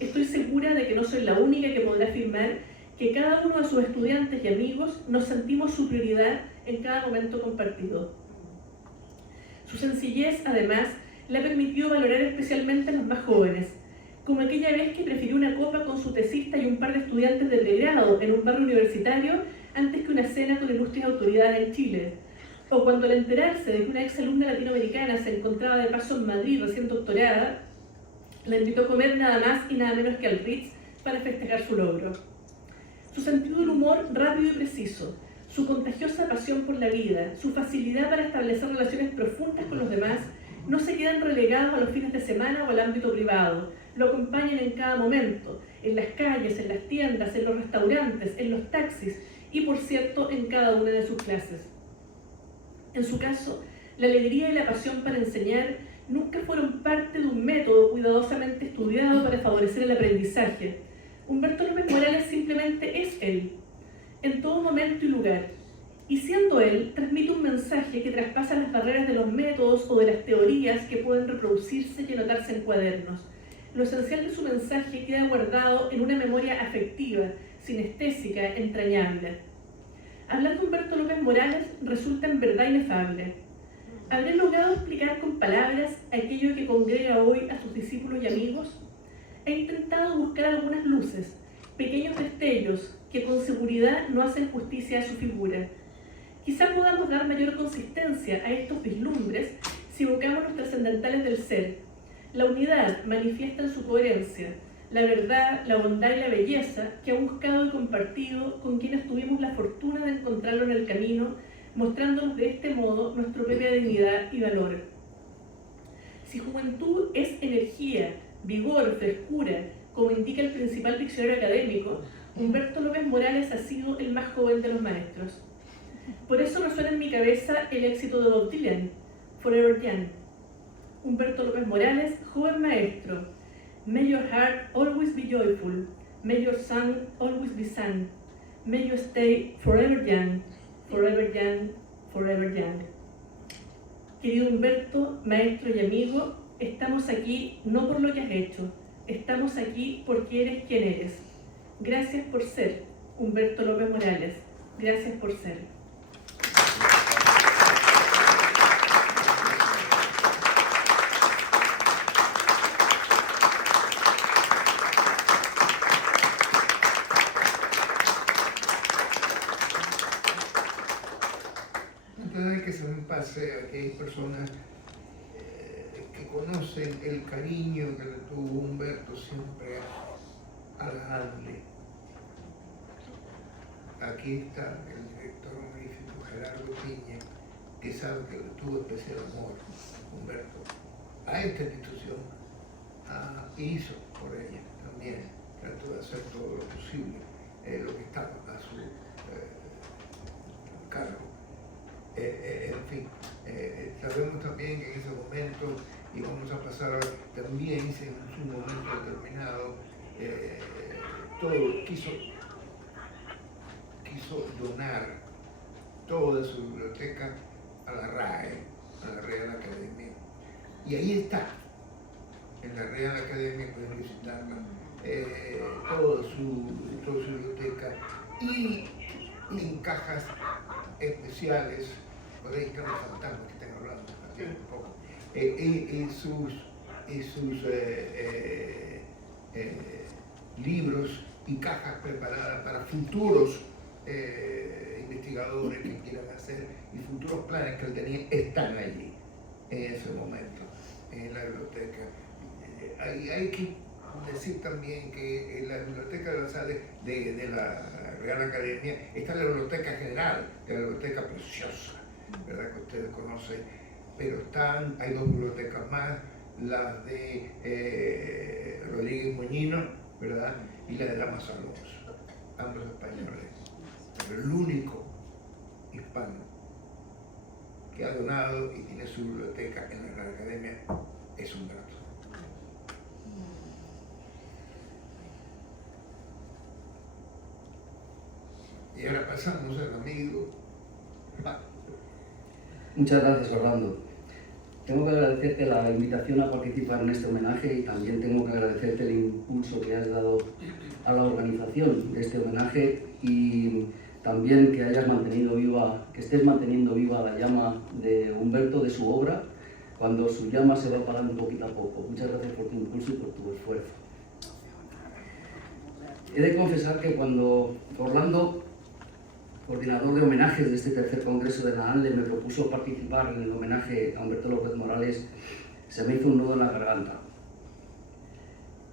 Estoy segura de que no soy la única que podrá afirmar que cada uno de sus estudiantes y amigos nos sentimos su prioridad en cada momento compartido. Su sencillez, además, le ha permitido valorar especialmente a los más jóvenes, como aquella vez que prefirió una copa con su tesista y un par de estudiantes de pregrado en un barrio universitario antes que una cena con ilustres autoridades en Chile, o cuando al enterarse de que una exalumna latinoamericana se encontraba de paso en Madrid recién doctorada, la invitó a comer nada más y nada menos que al Ritz para festejar su logro. Su sentido del humor rápido y preciso, su contagiosa pasión por la vida, su facilidad para establecer relaciones profundas con los demás, no se quedan relegados a los fines de semana o al ámbito privado, lo acompañan en cada momento, en las calles, en las tiendas, en los restaurantes, en los taxis y, por cierto, en cada una de sus clases. En su caso, la alegría y la pasión para enseñar nunca fueron parte de un método cuidadosamente estudiado para favorecer el aprendizaje. Humberto López Morales simplemente es él, en todo momento y lugar. Y siendo él, transmite un mensaje que traspasa las barreras de los métodos o de las teorías que pueden reproducirse y anotarse en cuadernos. Lo esencial de su mensaje queda guardado en una memoria afectiva, sinestésica, entrañable. Hablar de Humberto López Morales resulta en verdad inefable. ¿Habré logrado explicar con palabras aquello que congrega hoy a sus discípulos y amigos? He intentado buscar algunas luces, pequeños destellos que con seguridad no hacen justicia a su figura. Quizá podamos dar mayor consistencia a estos vislumbres si evocamos los trascendentales del ser. La unidad manifiesta en su coherencia, la verdad, la bondad y la belleza que ha buscado y compartido con quienes tuvimos la fortuna de encontrarlo en el camino, mostrándonos de este modo nuestra propia dignidad y valor. Si juventud es energía, vigor, frescura, como indica el principal diccionario académico, Humberto López Morales ha sido el más joven de los maestros. Por eso resuena en mi cabeza el éxito de Bob Dylan, Forever Young. Humberto López Morales, joven maestro. May your heart always be joyful. May your song always be sung. May you stay forever young, forever young, forever young. Querido Humberto, maestro y amigo, estamos aquí no por lo que has hecho, estamos aquí porque eres quien eres. Gracias por ser, Humberto López Morales. Gracias por ser. Que se me pase a que hay personas que conocen el cariño que le tuvo Humberto siempre a la ANLE. Aquí está el director honorífico Gerardo Piña, que sabe que le tuvo especial amor Humberto a esta institución, hizo por ella también, trató de hacer todo lo posible, lo que estaba a su cargo. En fin, sabemos también que en ese momento, y vamos a pasar también en un momento determinado, todo quiso donar toda su biblioteca a la RAE, a la Real Academia. Y ahí está, en la Real Academia, pueden visitarla, toda su biblioteca, y en cajas especiales. Por ahí están los fantasmas que están hablando un poco. Sus libros y cajas preparadas para futuros investigadores que quieran hacer y futuros planes que él tenía están allí en ese momento en la biblioteca. Hay que decir también que en la biblioteca de la sala de la Real Academia está la biblioteca general, que es la biblioteca preciosa, ¿verdad? Que ustedes conocen, pero hay dos bibliotecas más, las de Rodríguez Moñino, ¿verdad? Y la de Lamas Alonso, ambos españoles, pero el único hispano que ha donado y tiene su biblioteca en la Real Academia es Humberto. Y ahora pasamos al amigo. Muchas gracias, Orlando. Tengo que agradecerte la invitación a participar en este homenaje y también tengo que agradecerte el impulso que has dado a la organización de este homenaje y también que estés manteniendo viva la llama de Humberto, de su obra, cuando su llama se va apagando poquito a poco. Muchas gracias por tu impulso y por tu esfuerzo. He de confesar que cuando Orlando, coordinador de homenajes de este tercer congreso de la ANLE, me propuso participar en el homenaje a Humberto López Morales, se me hizo un nudo en la garganta.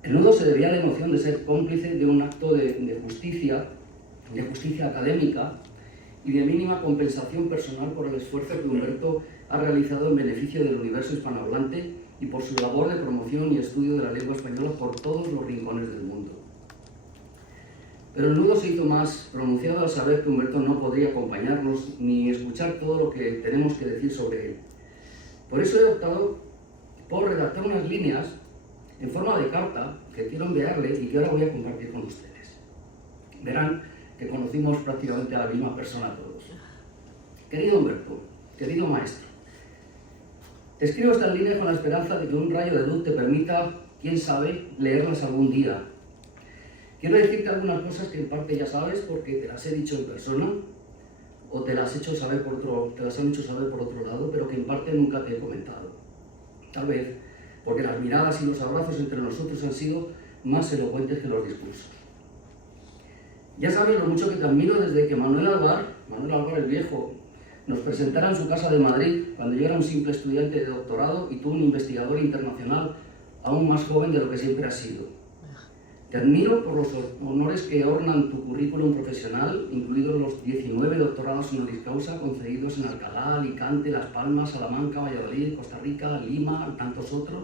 El nudo se debía a la emoción de ser cómplice de un acto de justicia académica y de mínima compensación personal por el esfuerzo que Humberto ha realizado en beneficio del universo hispanohablante y por su labor de promoción y estudio de la lengua española por todos los rincones del mundo. Pero el nudo se hizo más pronunciado al saber que Humberto no podría acompañarnos ni escuchar todo lo que tenemos que decir sobre él. Por eso he optado por redactar unas líneas en forma de carta que quiero enviarle y que ahora voy a compartir con ustedes. Verán que conocimos prácticamente a la misma persona todos. Querido Humberto, querido maestro, te escribo estas líneas con la esperanza de que un rayo de luz te permita, quién sabe, leerlas algún día. Quiero decirte algunas cosas que en parte ya sabes porque te las he dicho en persona, o te las han hecho saber por otro lado, pero que en parte nunca te he comentado. Tal vez porque las miradas y los abrazos entre nosotros han sido más elocuentes que los discursos. Ya sabes lo mucho que te admiro desde que Manuel Alvar el Viejo, nos presentara en su casa de Madrid, cuando yo era un simple estudiante de doctorado y tú un investigador internacional aún más joven de lo que siempre has sido. Te admiro por los honores que ornan tu currículum profesional, incluidos los 19 doctorados honoris causa concedidos en Alcalá, Alicante, Las Palmas, Salamanca, Valladolid, Costa Rica, Lima y tantos otros.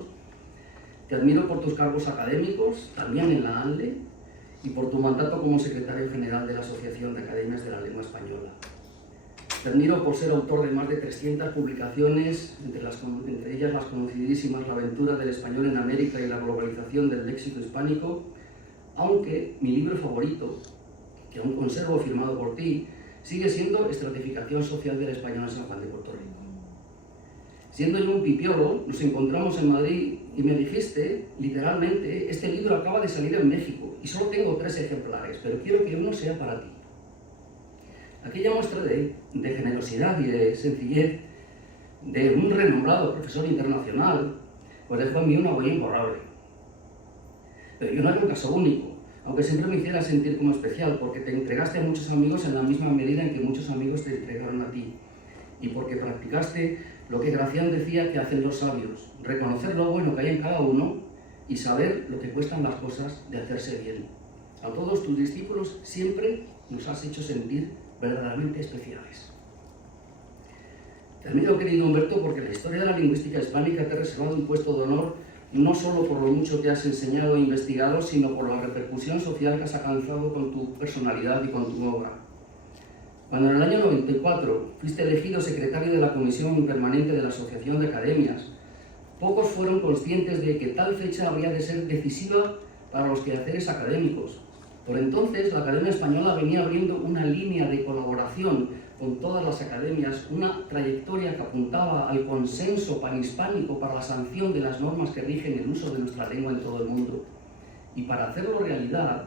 Te admiro por tus cargos académicos, también en la ANLE, y por tu mandato como secretario general de la Asociación de Academias de la Lengua Española. Te admiro por ser autor de más de 300 publicaciones, entre ellas las conocidísimas La aventura del español en América y la globalización del léxico hispánico, aunque mi libro favorito, que aún conservo firmado por ti, sigue siendo Estratificación social del español en San Juan de Puerto Rico. Siendo yo un pipiolo, nos encontramos en Madrid y me dijiste, literalmente, este libro acaba de salir en México y solo tengo 3 ejemplares, pero quiero que uno sea para ti. Aquella muestra de generosidad y de sencillez de un renombrado profesor internacional, pues dejó en mí una huella imborrable. Pero yo no era un caso único, aunque siempre me hiciera sentir como especial, porque te entregaste a muchos amigos en la misma medida en que muchos amigos te entregaron a ti, y porque practicaste lo que Gracián decía que hacen los sabios, reconocer lo bueno que hay en cada uno y saber lo que cuestan las cosas de hacerse bien. A todos tus discípulos siempre nos has hecho sentir verdaderamente especiales. Te admiro, querido Humberto, porque la historia de la lingüística hispánica te ha reservado un puesto de honor no solo por lo mucho que has enseñado e investigado, sino por la repercusión social que has alcanzado con tu personalidad y con tu obra. Cuando en el año 94 fuiste elegido secretario de la Comisión Permanente de la Asociación de Academias, pocos fueron conscientes de que tal fecha habría de ser decisiva para los quehaceres académicos. Por entonces, la Academia Española venía abriendo una línea de colaboración con todas las academias, una trayectoria que apuntaba al consenso panhispánico para la sanción de las normas que rigen el uso de nuestra lengua en todo el mundo. Y para hacerlo realidad,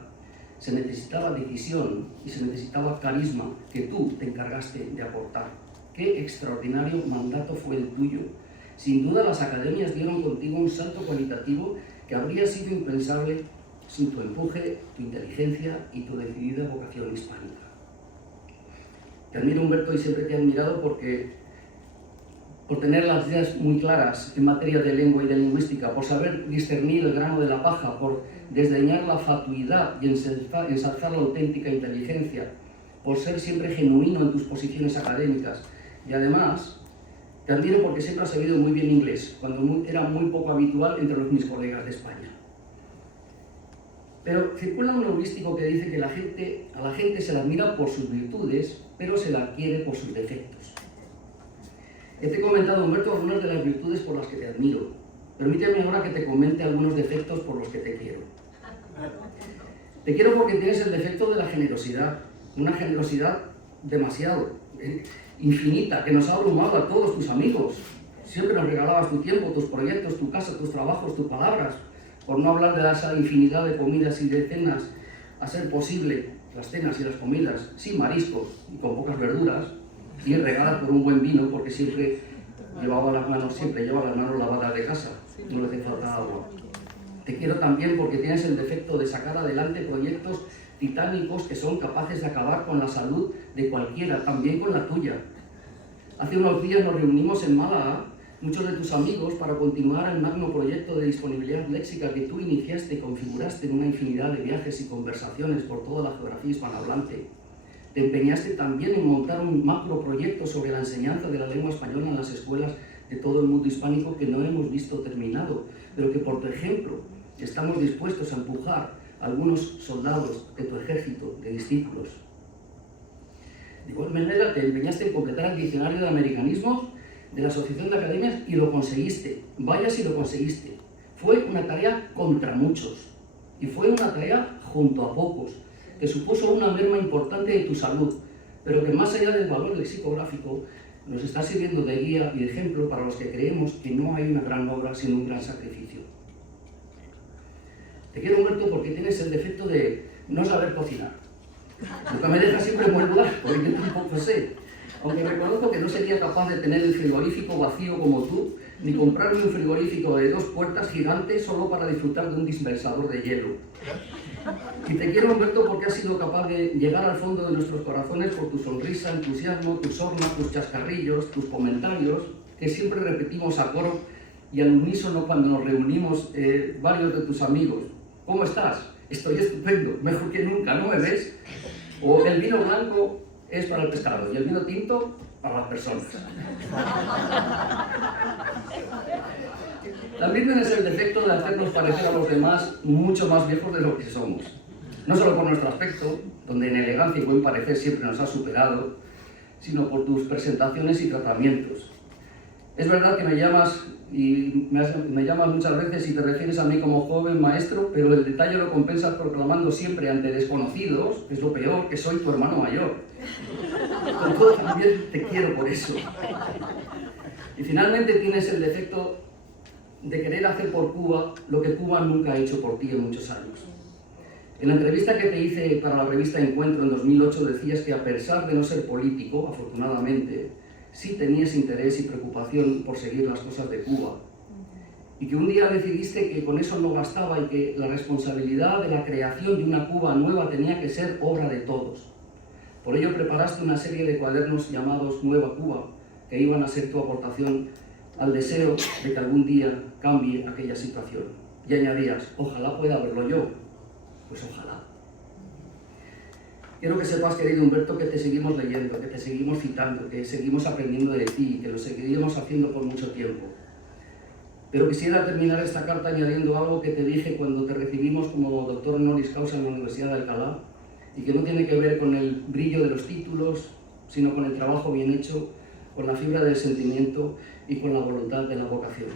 se necesitaba decisión y se necesitaba carisma que tú te encargaste de aportar. ¡Qué extraordinario mandato fue el tuyo! Sin duda las academias dieron contigo un salto cualitativo que habría sido impensable sin tu empuje, tu inteligencia y tu decidida vocación hispánica. Te admiro, Humberto, y siempre te he admirado por tener las ideas muy claras en materia de lengua y de lingüística, por saber discernir el grano de la paja, por desdeñar la fatuidad y ensalzar la auténtica inteligencia, por ser siempre genuino en tus posiciones académicas. Y además, te admiro porque siempre has sabido muy bien inglés, cuando era muy poco habitual entre mis colegas de España. Pero circula un heurístico que dice que a la gente se la admira por sus virtudes, pero se la quiere por sus defectos. Te he comentado, Humberto, algunas de las virtudes por las que te admiro. Permíteme ahora que te comente algunos defectos por los que te quiero. Te quiero porque tienes el defecto de la generosidad, una generosidad demasiado, infinita, que nos ha abrumado a todos tus amigos. Siempre nos regalabas tu tiempo, tus proyectos, tu casa, tus trabajos, tus palabras, por no hablar de esa infinidad de comidas y de cenas, a ser posible las cenas y las comidas sin mariscos y con pocas verduras, y regadas por un buen vino, porque siempre lleva las manos lavadas de casa, no le hace falta agua. Te quiero también porque tienes el defecto de sacar adelante proyectos titánicos que son capaces de acabar con la salud de cualquiera, también con la tuya. Hace unos días nos reunimos en Málaga, muchos de tus amigos, para continuar el magno proyecto de disponibilidad léxica que tú iniciaste y configuraste en una infinidad de viajes y conversaciones por toda la geografía hispanohablante. Te empeñaste también en montar un macroproyecto sobre la enseñanza de la lengua española en las escuelas de todo el mundo hispánico que no hemos visto terminado, pero que por tu ejemplo estamos dispuestos a empujar a algunos soldados de tu ejército de discípulos. De igual manera, te empeñaste en completar el diccionario de americanismos de la Asociación de Academias y lo conseguiste. Vaya si lo conseguiste. Fue una tarea contra muchos y fue una tarea junto a pocos, que supuso una merma importante de tu salud, pero que más allá del valor lexicográfico nos está sirviendo de guía y de ejemplo para los que creemos que no hay una gran obra sin un gran sacrificio. Te quiero, Humberto, porque tienes el defecto de no saber cocinar. Nunca me dejas siempre en buen lugar, porque yo tampoco sé. Aunque reconozco que no sería capaz de tener el frigorífico vacío como tú, ni comprarme un frigorífico de 2 puertas gigante solo para disfrutar de un dispensador de hielo. Y te quiero, Humberto, porque has sido capaz de llegar al fondo de nuestros corazones por tu sonrisa, entusiasmo, tu sorna, tus chascarrillos, tus comentarios, que siempre repetimos a coro y al unísono cuando nos reunimos varios de tus amigos. ¿Cómo estás? Estoy estupendo, mejor que nunca, ¿no me ves? O el vino blanco es para el pescado y el vino tinto para las personas. También tienes el defecto de hacernos parecer a los demás mucho más viejos de lo que somos. No solo por nuestro aspecto, donde en elegancia y buen parecer siempre nos has superado, sino por tus presentaciones y tratamientos. Es verdad que me llamas muchas veces y te refieres a mí como joven maestro, pero el detalle lo compensas proclamando siempre ante desconocidos, que es lo peor, que soy tu hermano mayor. Con todo también te quiero por eso. Y finalmente tienes el defecto de querer hacer por Cuba lo que Cuba nunca ha hecho por ti en muchos años. En la entrevista que te hice para la revista Encuentro en 2008 decías que a pesar de no ser político, afortunadamente, sí tenías interés y preocupación por seguir las cosas de Cuba. Y que un día decidiste que con eso no bastaba y que la responsabilidad de la creación de una Cuba nueva tenía que ser obra de todos. Por ello preparaste una serie de cuadernos llamados Nueva Cuba, que iban a ser tu aportación al deseo de que algún día cambie aquella situación. Y añadías, ojalá pueda verlo yo. Pues ojalá. Quiero que sepas, querido Humberto, que te seguimos leyendo, que te seguimos citando, que seguimos aprendiendo de ti, que lo seguiremos haciendo por mucho tiempo. Pero quisiera terminar esta carta añadiendo algo que te dije cuando te recibimos como doctor honoris causa en la Universidad de Alcalá, y que no tiene que ver con el brillo de los títulos, sino con el trabajo bien hecho, con la fibra del sentimiento y con la voluntad de la vocación.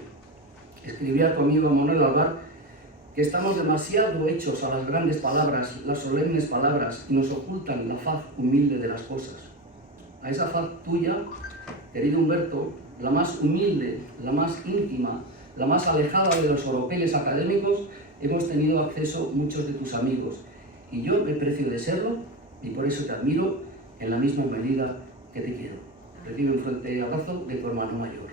Escribí a tu amigo Manuel Alvar que estamos demasiado hechos a las grandes palabras, las solemnes palabras, y nos ocultan la faz humilde de las cosas. A esa faz tuya, querido Humberto, la más humilde, la más íntima, la más alejada de los oropeles académicos, hemos tenido acceso muchos de tus amigos. Y yo me precio de serlo, y por eso te admiro en la misma medida que te quiero. Recibe un fuerte abrazo de tu hermano mayor.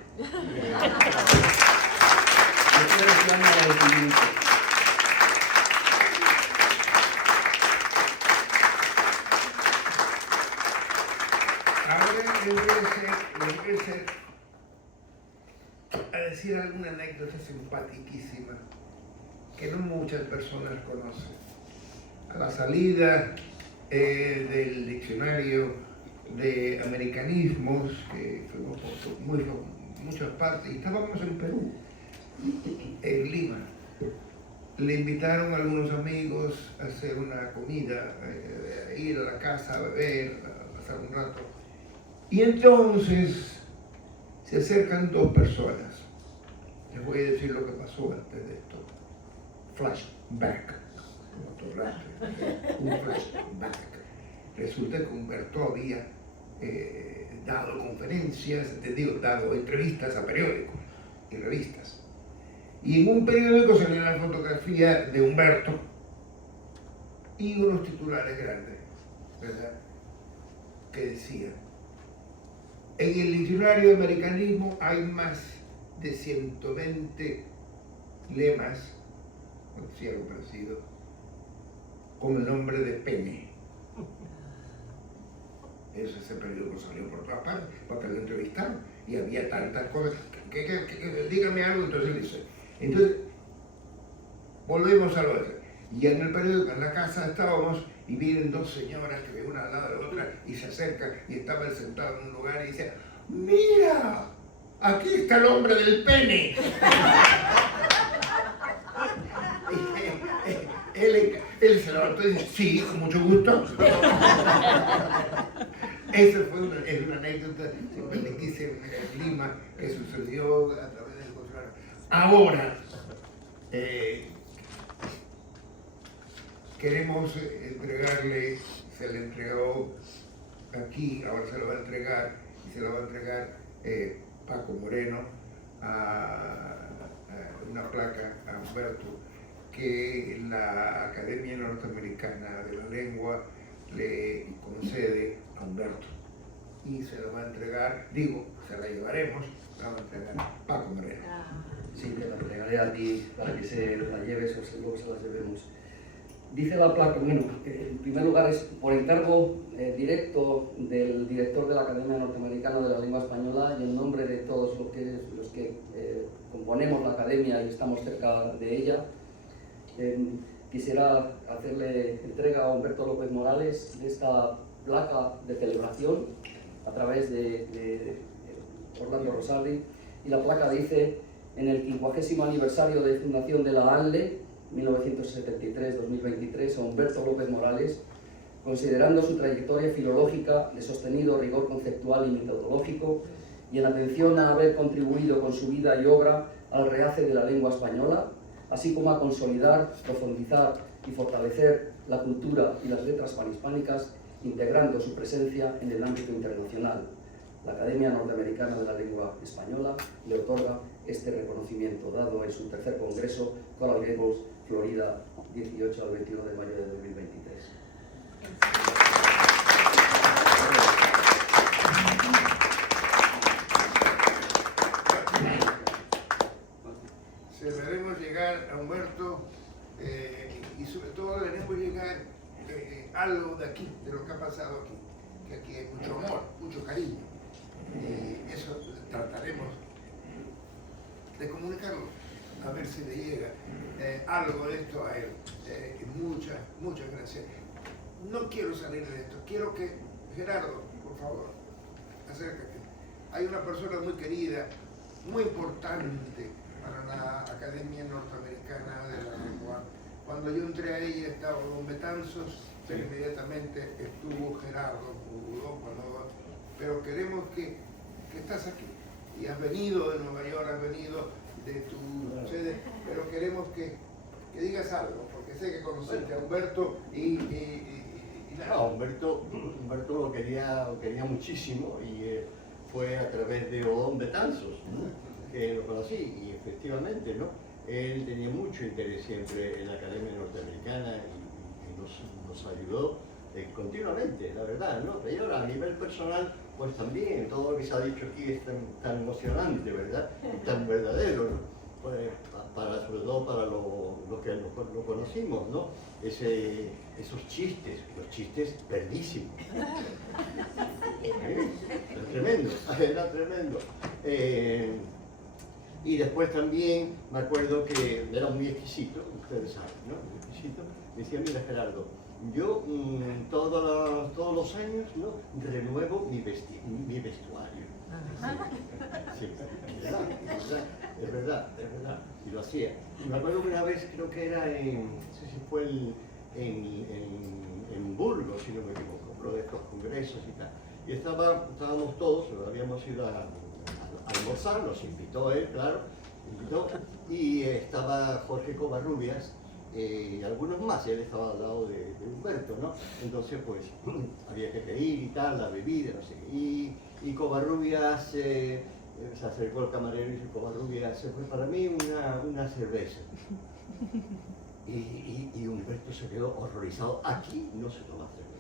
Ahora le voy a decir alguna anécdota simpaticísima que no muchas personas conocen. A la salida del diccionario de americanismos, que fuimos por muchas partes, y estábamos en Perú, en Lima. Le invitaron a algunos amigos a hacer una comida, a ir a la casa a beber, a pasar un rato. Y entonces se acercan 2 personas. Les voy a decir lo que pasó antes de esto. Flashback. Como todo rato, un flashback. Resulta que Humberto había dado conferencias, dado entrevistas a periódicos y revistas. Y en un periódico salió la fotografía de Humberto y unos titulares grandes, ¿verdad? Que decían: en el diccionario de americanismo hay más de 120 lemas, o decía algo parecido, con el nombre de pene. Ese periódico salió por todas partes, porque lo entrevistaron y había tantas cosas. Dígame algo, entonces dice. Entonces, volvemos a lo de. Y en el periódico, en la casa estábamos, y vienen 2 señoras que ven una al lado de la otra y se acercan, y estaba él sentado en un lugar y dice: ¡mira! Aquí está el hombre del pene. Él se levantó y dice: sí, con mucho gusto. Esa es una anécdota que hice en Lima, que sucedió a través del consulado. Ahora, queremos entregarle, se le entregó aquí, ahora se lo va a entregar, y se lo va a entregar Paco Moreno, una placa a Humberto, que la Academia Norteamericana de la Lengua le concede a Humberto. y se lo va a entregar, digo, se la llevaremos, la va a entregar Paco Moreno. Sí, te la entregaré a ti para que se la lleves o luego se las llevemos. Dice la placa, bueno, en primer lugar es por encargo directo del director de la Academia Norteamericana de la Lengua Española y en nombre de todos los que componemos la Academia y estamos cerca de ella, quisiera hacerle entrega a Humberto López Morales de esta placa de celebración a través de Orlando Rosardi, y la placa dice: en el 50º aniversario de fundación de la ANLE, 1973-2023, a Humberto López Morales, considerando su trayectoria filológica de sostenido rigor conceptual y metodológico y en atención a haber contribuido con su vida y obra al rehace de la lengua española, así como a consolidar, profundizar y fortalecer la cultura y las letras panhispánicas, integrando su presencia en el ámbito internacional. La Academia Norteamericana de la Lengua Española le otorga este reconocimiento, dado en su tercer congreso, Coral Gables, Florida, 18 al 21 de mayo de 2023. Se le haremos llegar a Humberto y sobre todo le haremos llegar algo de aquí, de lo que ha pasado aquí, que aquí hay mucho amor, mucho cariño. Eso trataremos de comunicarlo, a ver si le llega algo de esto a él. Muchas gracias. No quiero salir de esto, quiero que, Gerardo, por favor, acércate. Hay una persona muy querida, muy importante para la Academia Norteamericana de la Lengua. Cuando yo entré a ella estaba Don Betanzos, pero inmediatamente estuvo Gerardo, pero queremos que estás aquí y has venido de Nueva York, has venido de tu sede, pero queremos que digas algo, porque sé que conociste a Humberto y nada. No, Humberto lo quería muchísimo y fue a través de Odón Betanzos, ¿no?, que lo conocí, y efectivamente, ¿no?, él tenía mucho interés siempre en la Academia Norteamericana y nos ayudó continuamente, la verdad, ¿no? Y ahora a nivel personal, pues también todo lo que se ha dicho aquí es tan emocionante, ¿verdad? Y tan verdadero, ¿no? Pues, sobre todo para los que lo conocimos, ¿no? Esos chistes, los chistes perdísimos. Era tremendo. Y después también me acuerdo que era muy exquisito, ustedes saben, ¿no? Muy exquisito. Decía: mira, Gerardo, yo todos los años, ¿no?, renuevo mi vestuario. Sí, es verdad. Y lo hacía. Y me acuerdo que una vez, creo que era no sé si fue en Burgos, si no me equivoco, uno de estos congresos y tal. Y estábamos todos, habíamos ido a almorzar, nos invitó él, claro, y estaba Jorge Covarrubias y algunos más, él estaba al lado de Humberto, ¿no? Entonces, pues, había que pedir y tal, la bebida, no sé qué. Y Covarrubias se acercó al camarero y dice: Covarrubias, se fue para mí una cerveza. Y Humberto se quedó horrorizado. Aquí no se toma cerveza.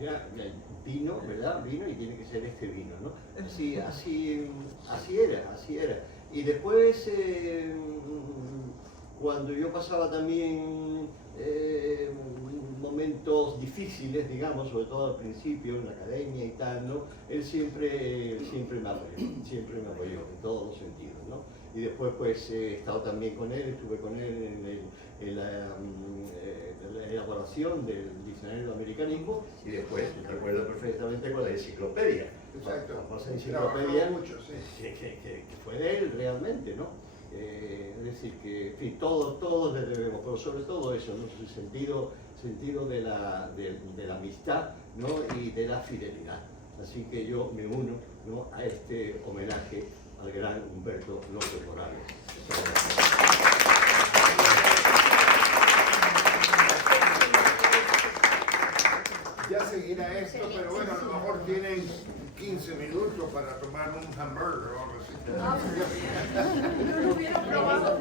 Ya, vino, ¿verdad? Vino, y tiene que ser este vino, ¿no? Así era. Y después, cuando yo pasaba también momentos difíciles, digamos, sobre todo al principio en la academia y tal, ¿no?, él siempre me apoyó en todos los sentidos, ¿no? Y después, pues, he estado también con él, estuve con él en la elaboración del diccionario de americanismo, y después recuerdo perfectamente con la enciclopedia. Exacto. La famosa enciclopedia, mucho, sí. que fue de él realmente, ¿no? Es decir, que, en fin, todos le debemos, pero sobre todo eso, ¿no?, el sentido de la amistad, ¿no?, y de la fidelidad. Así que yo me uno, ¿no?, a este homenaje al gran Humberto López Morales. Ya seguirá esto, pero bueno, a lo mejor tienen 15 minutos para tomar un hamburger o algo así. No lo hubieran probado.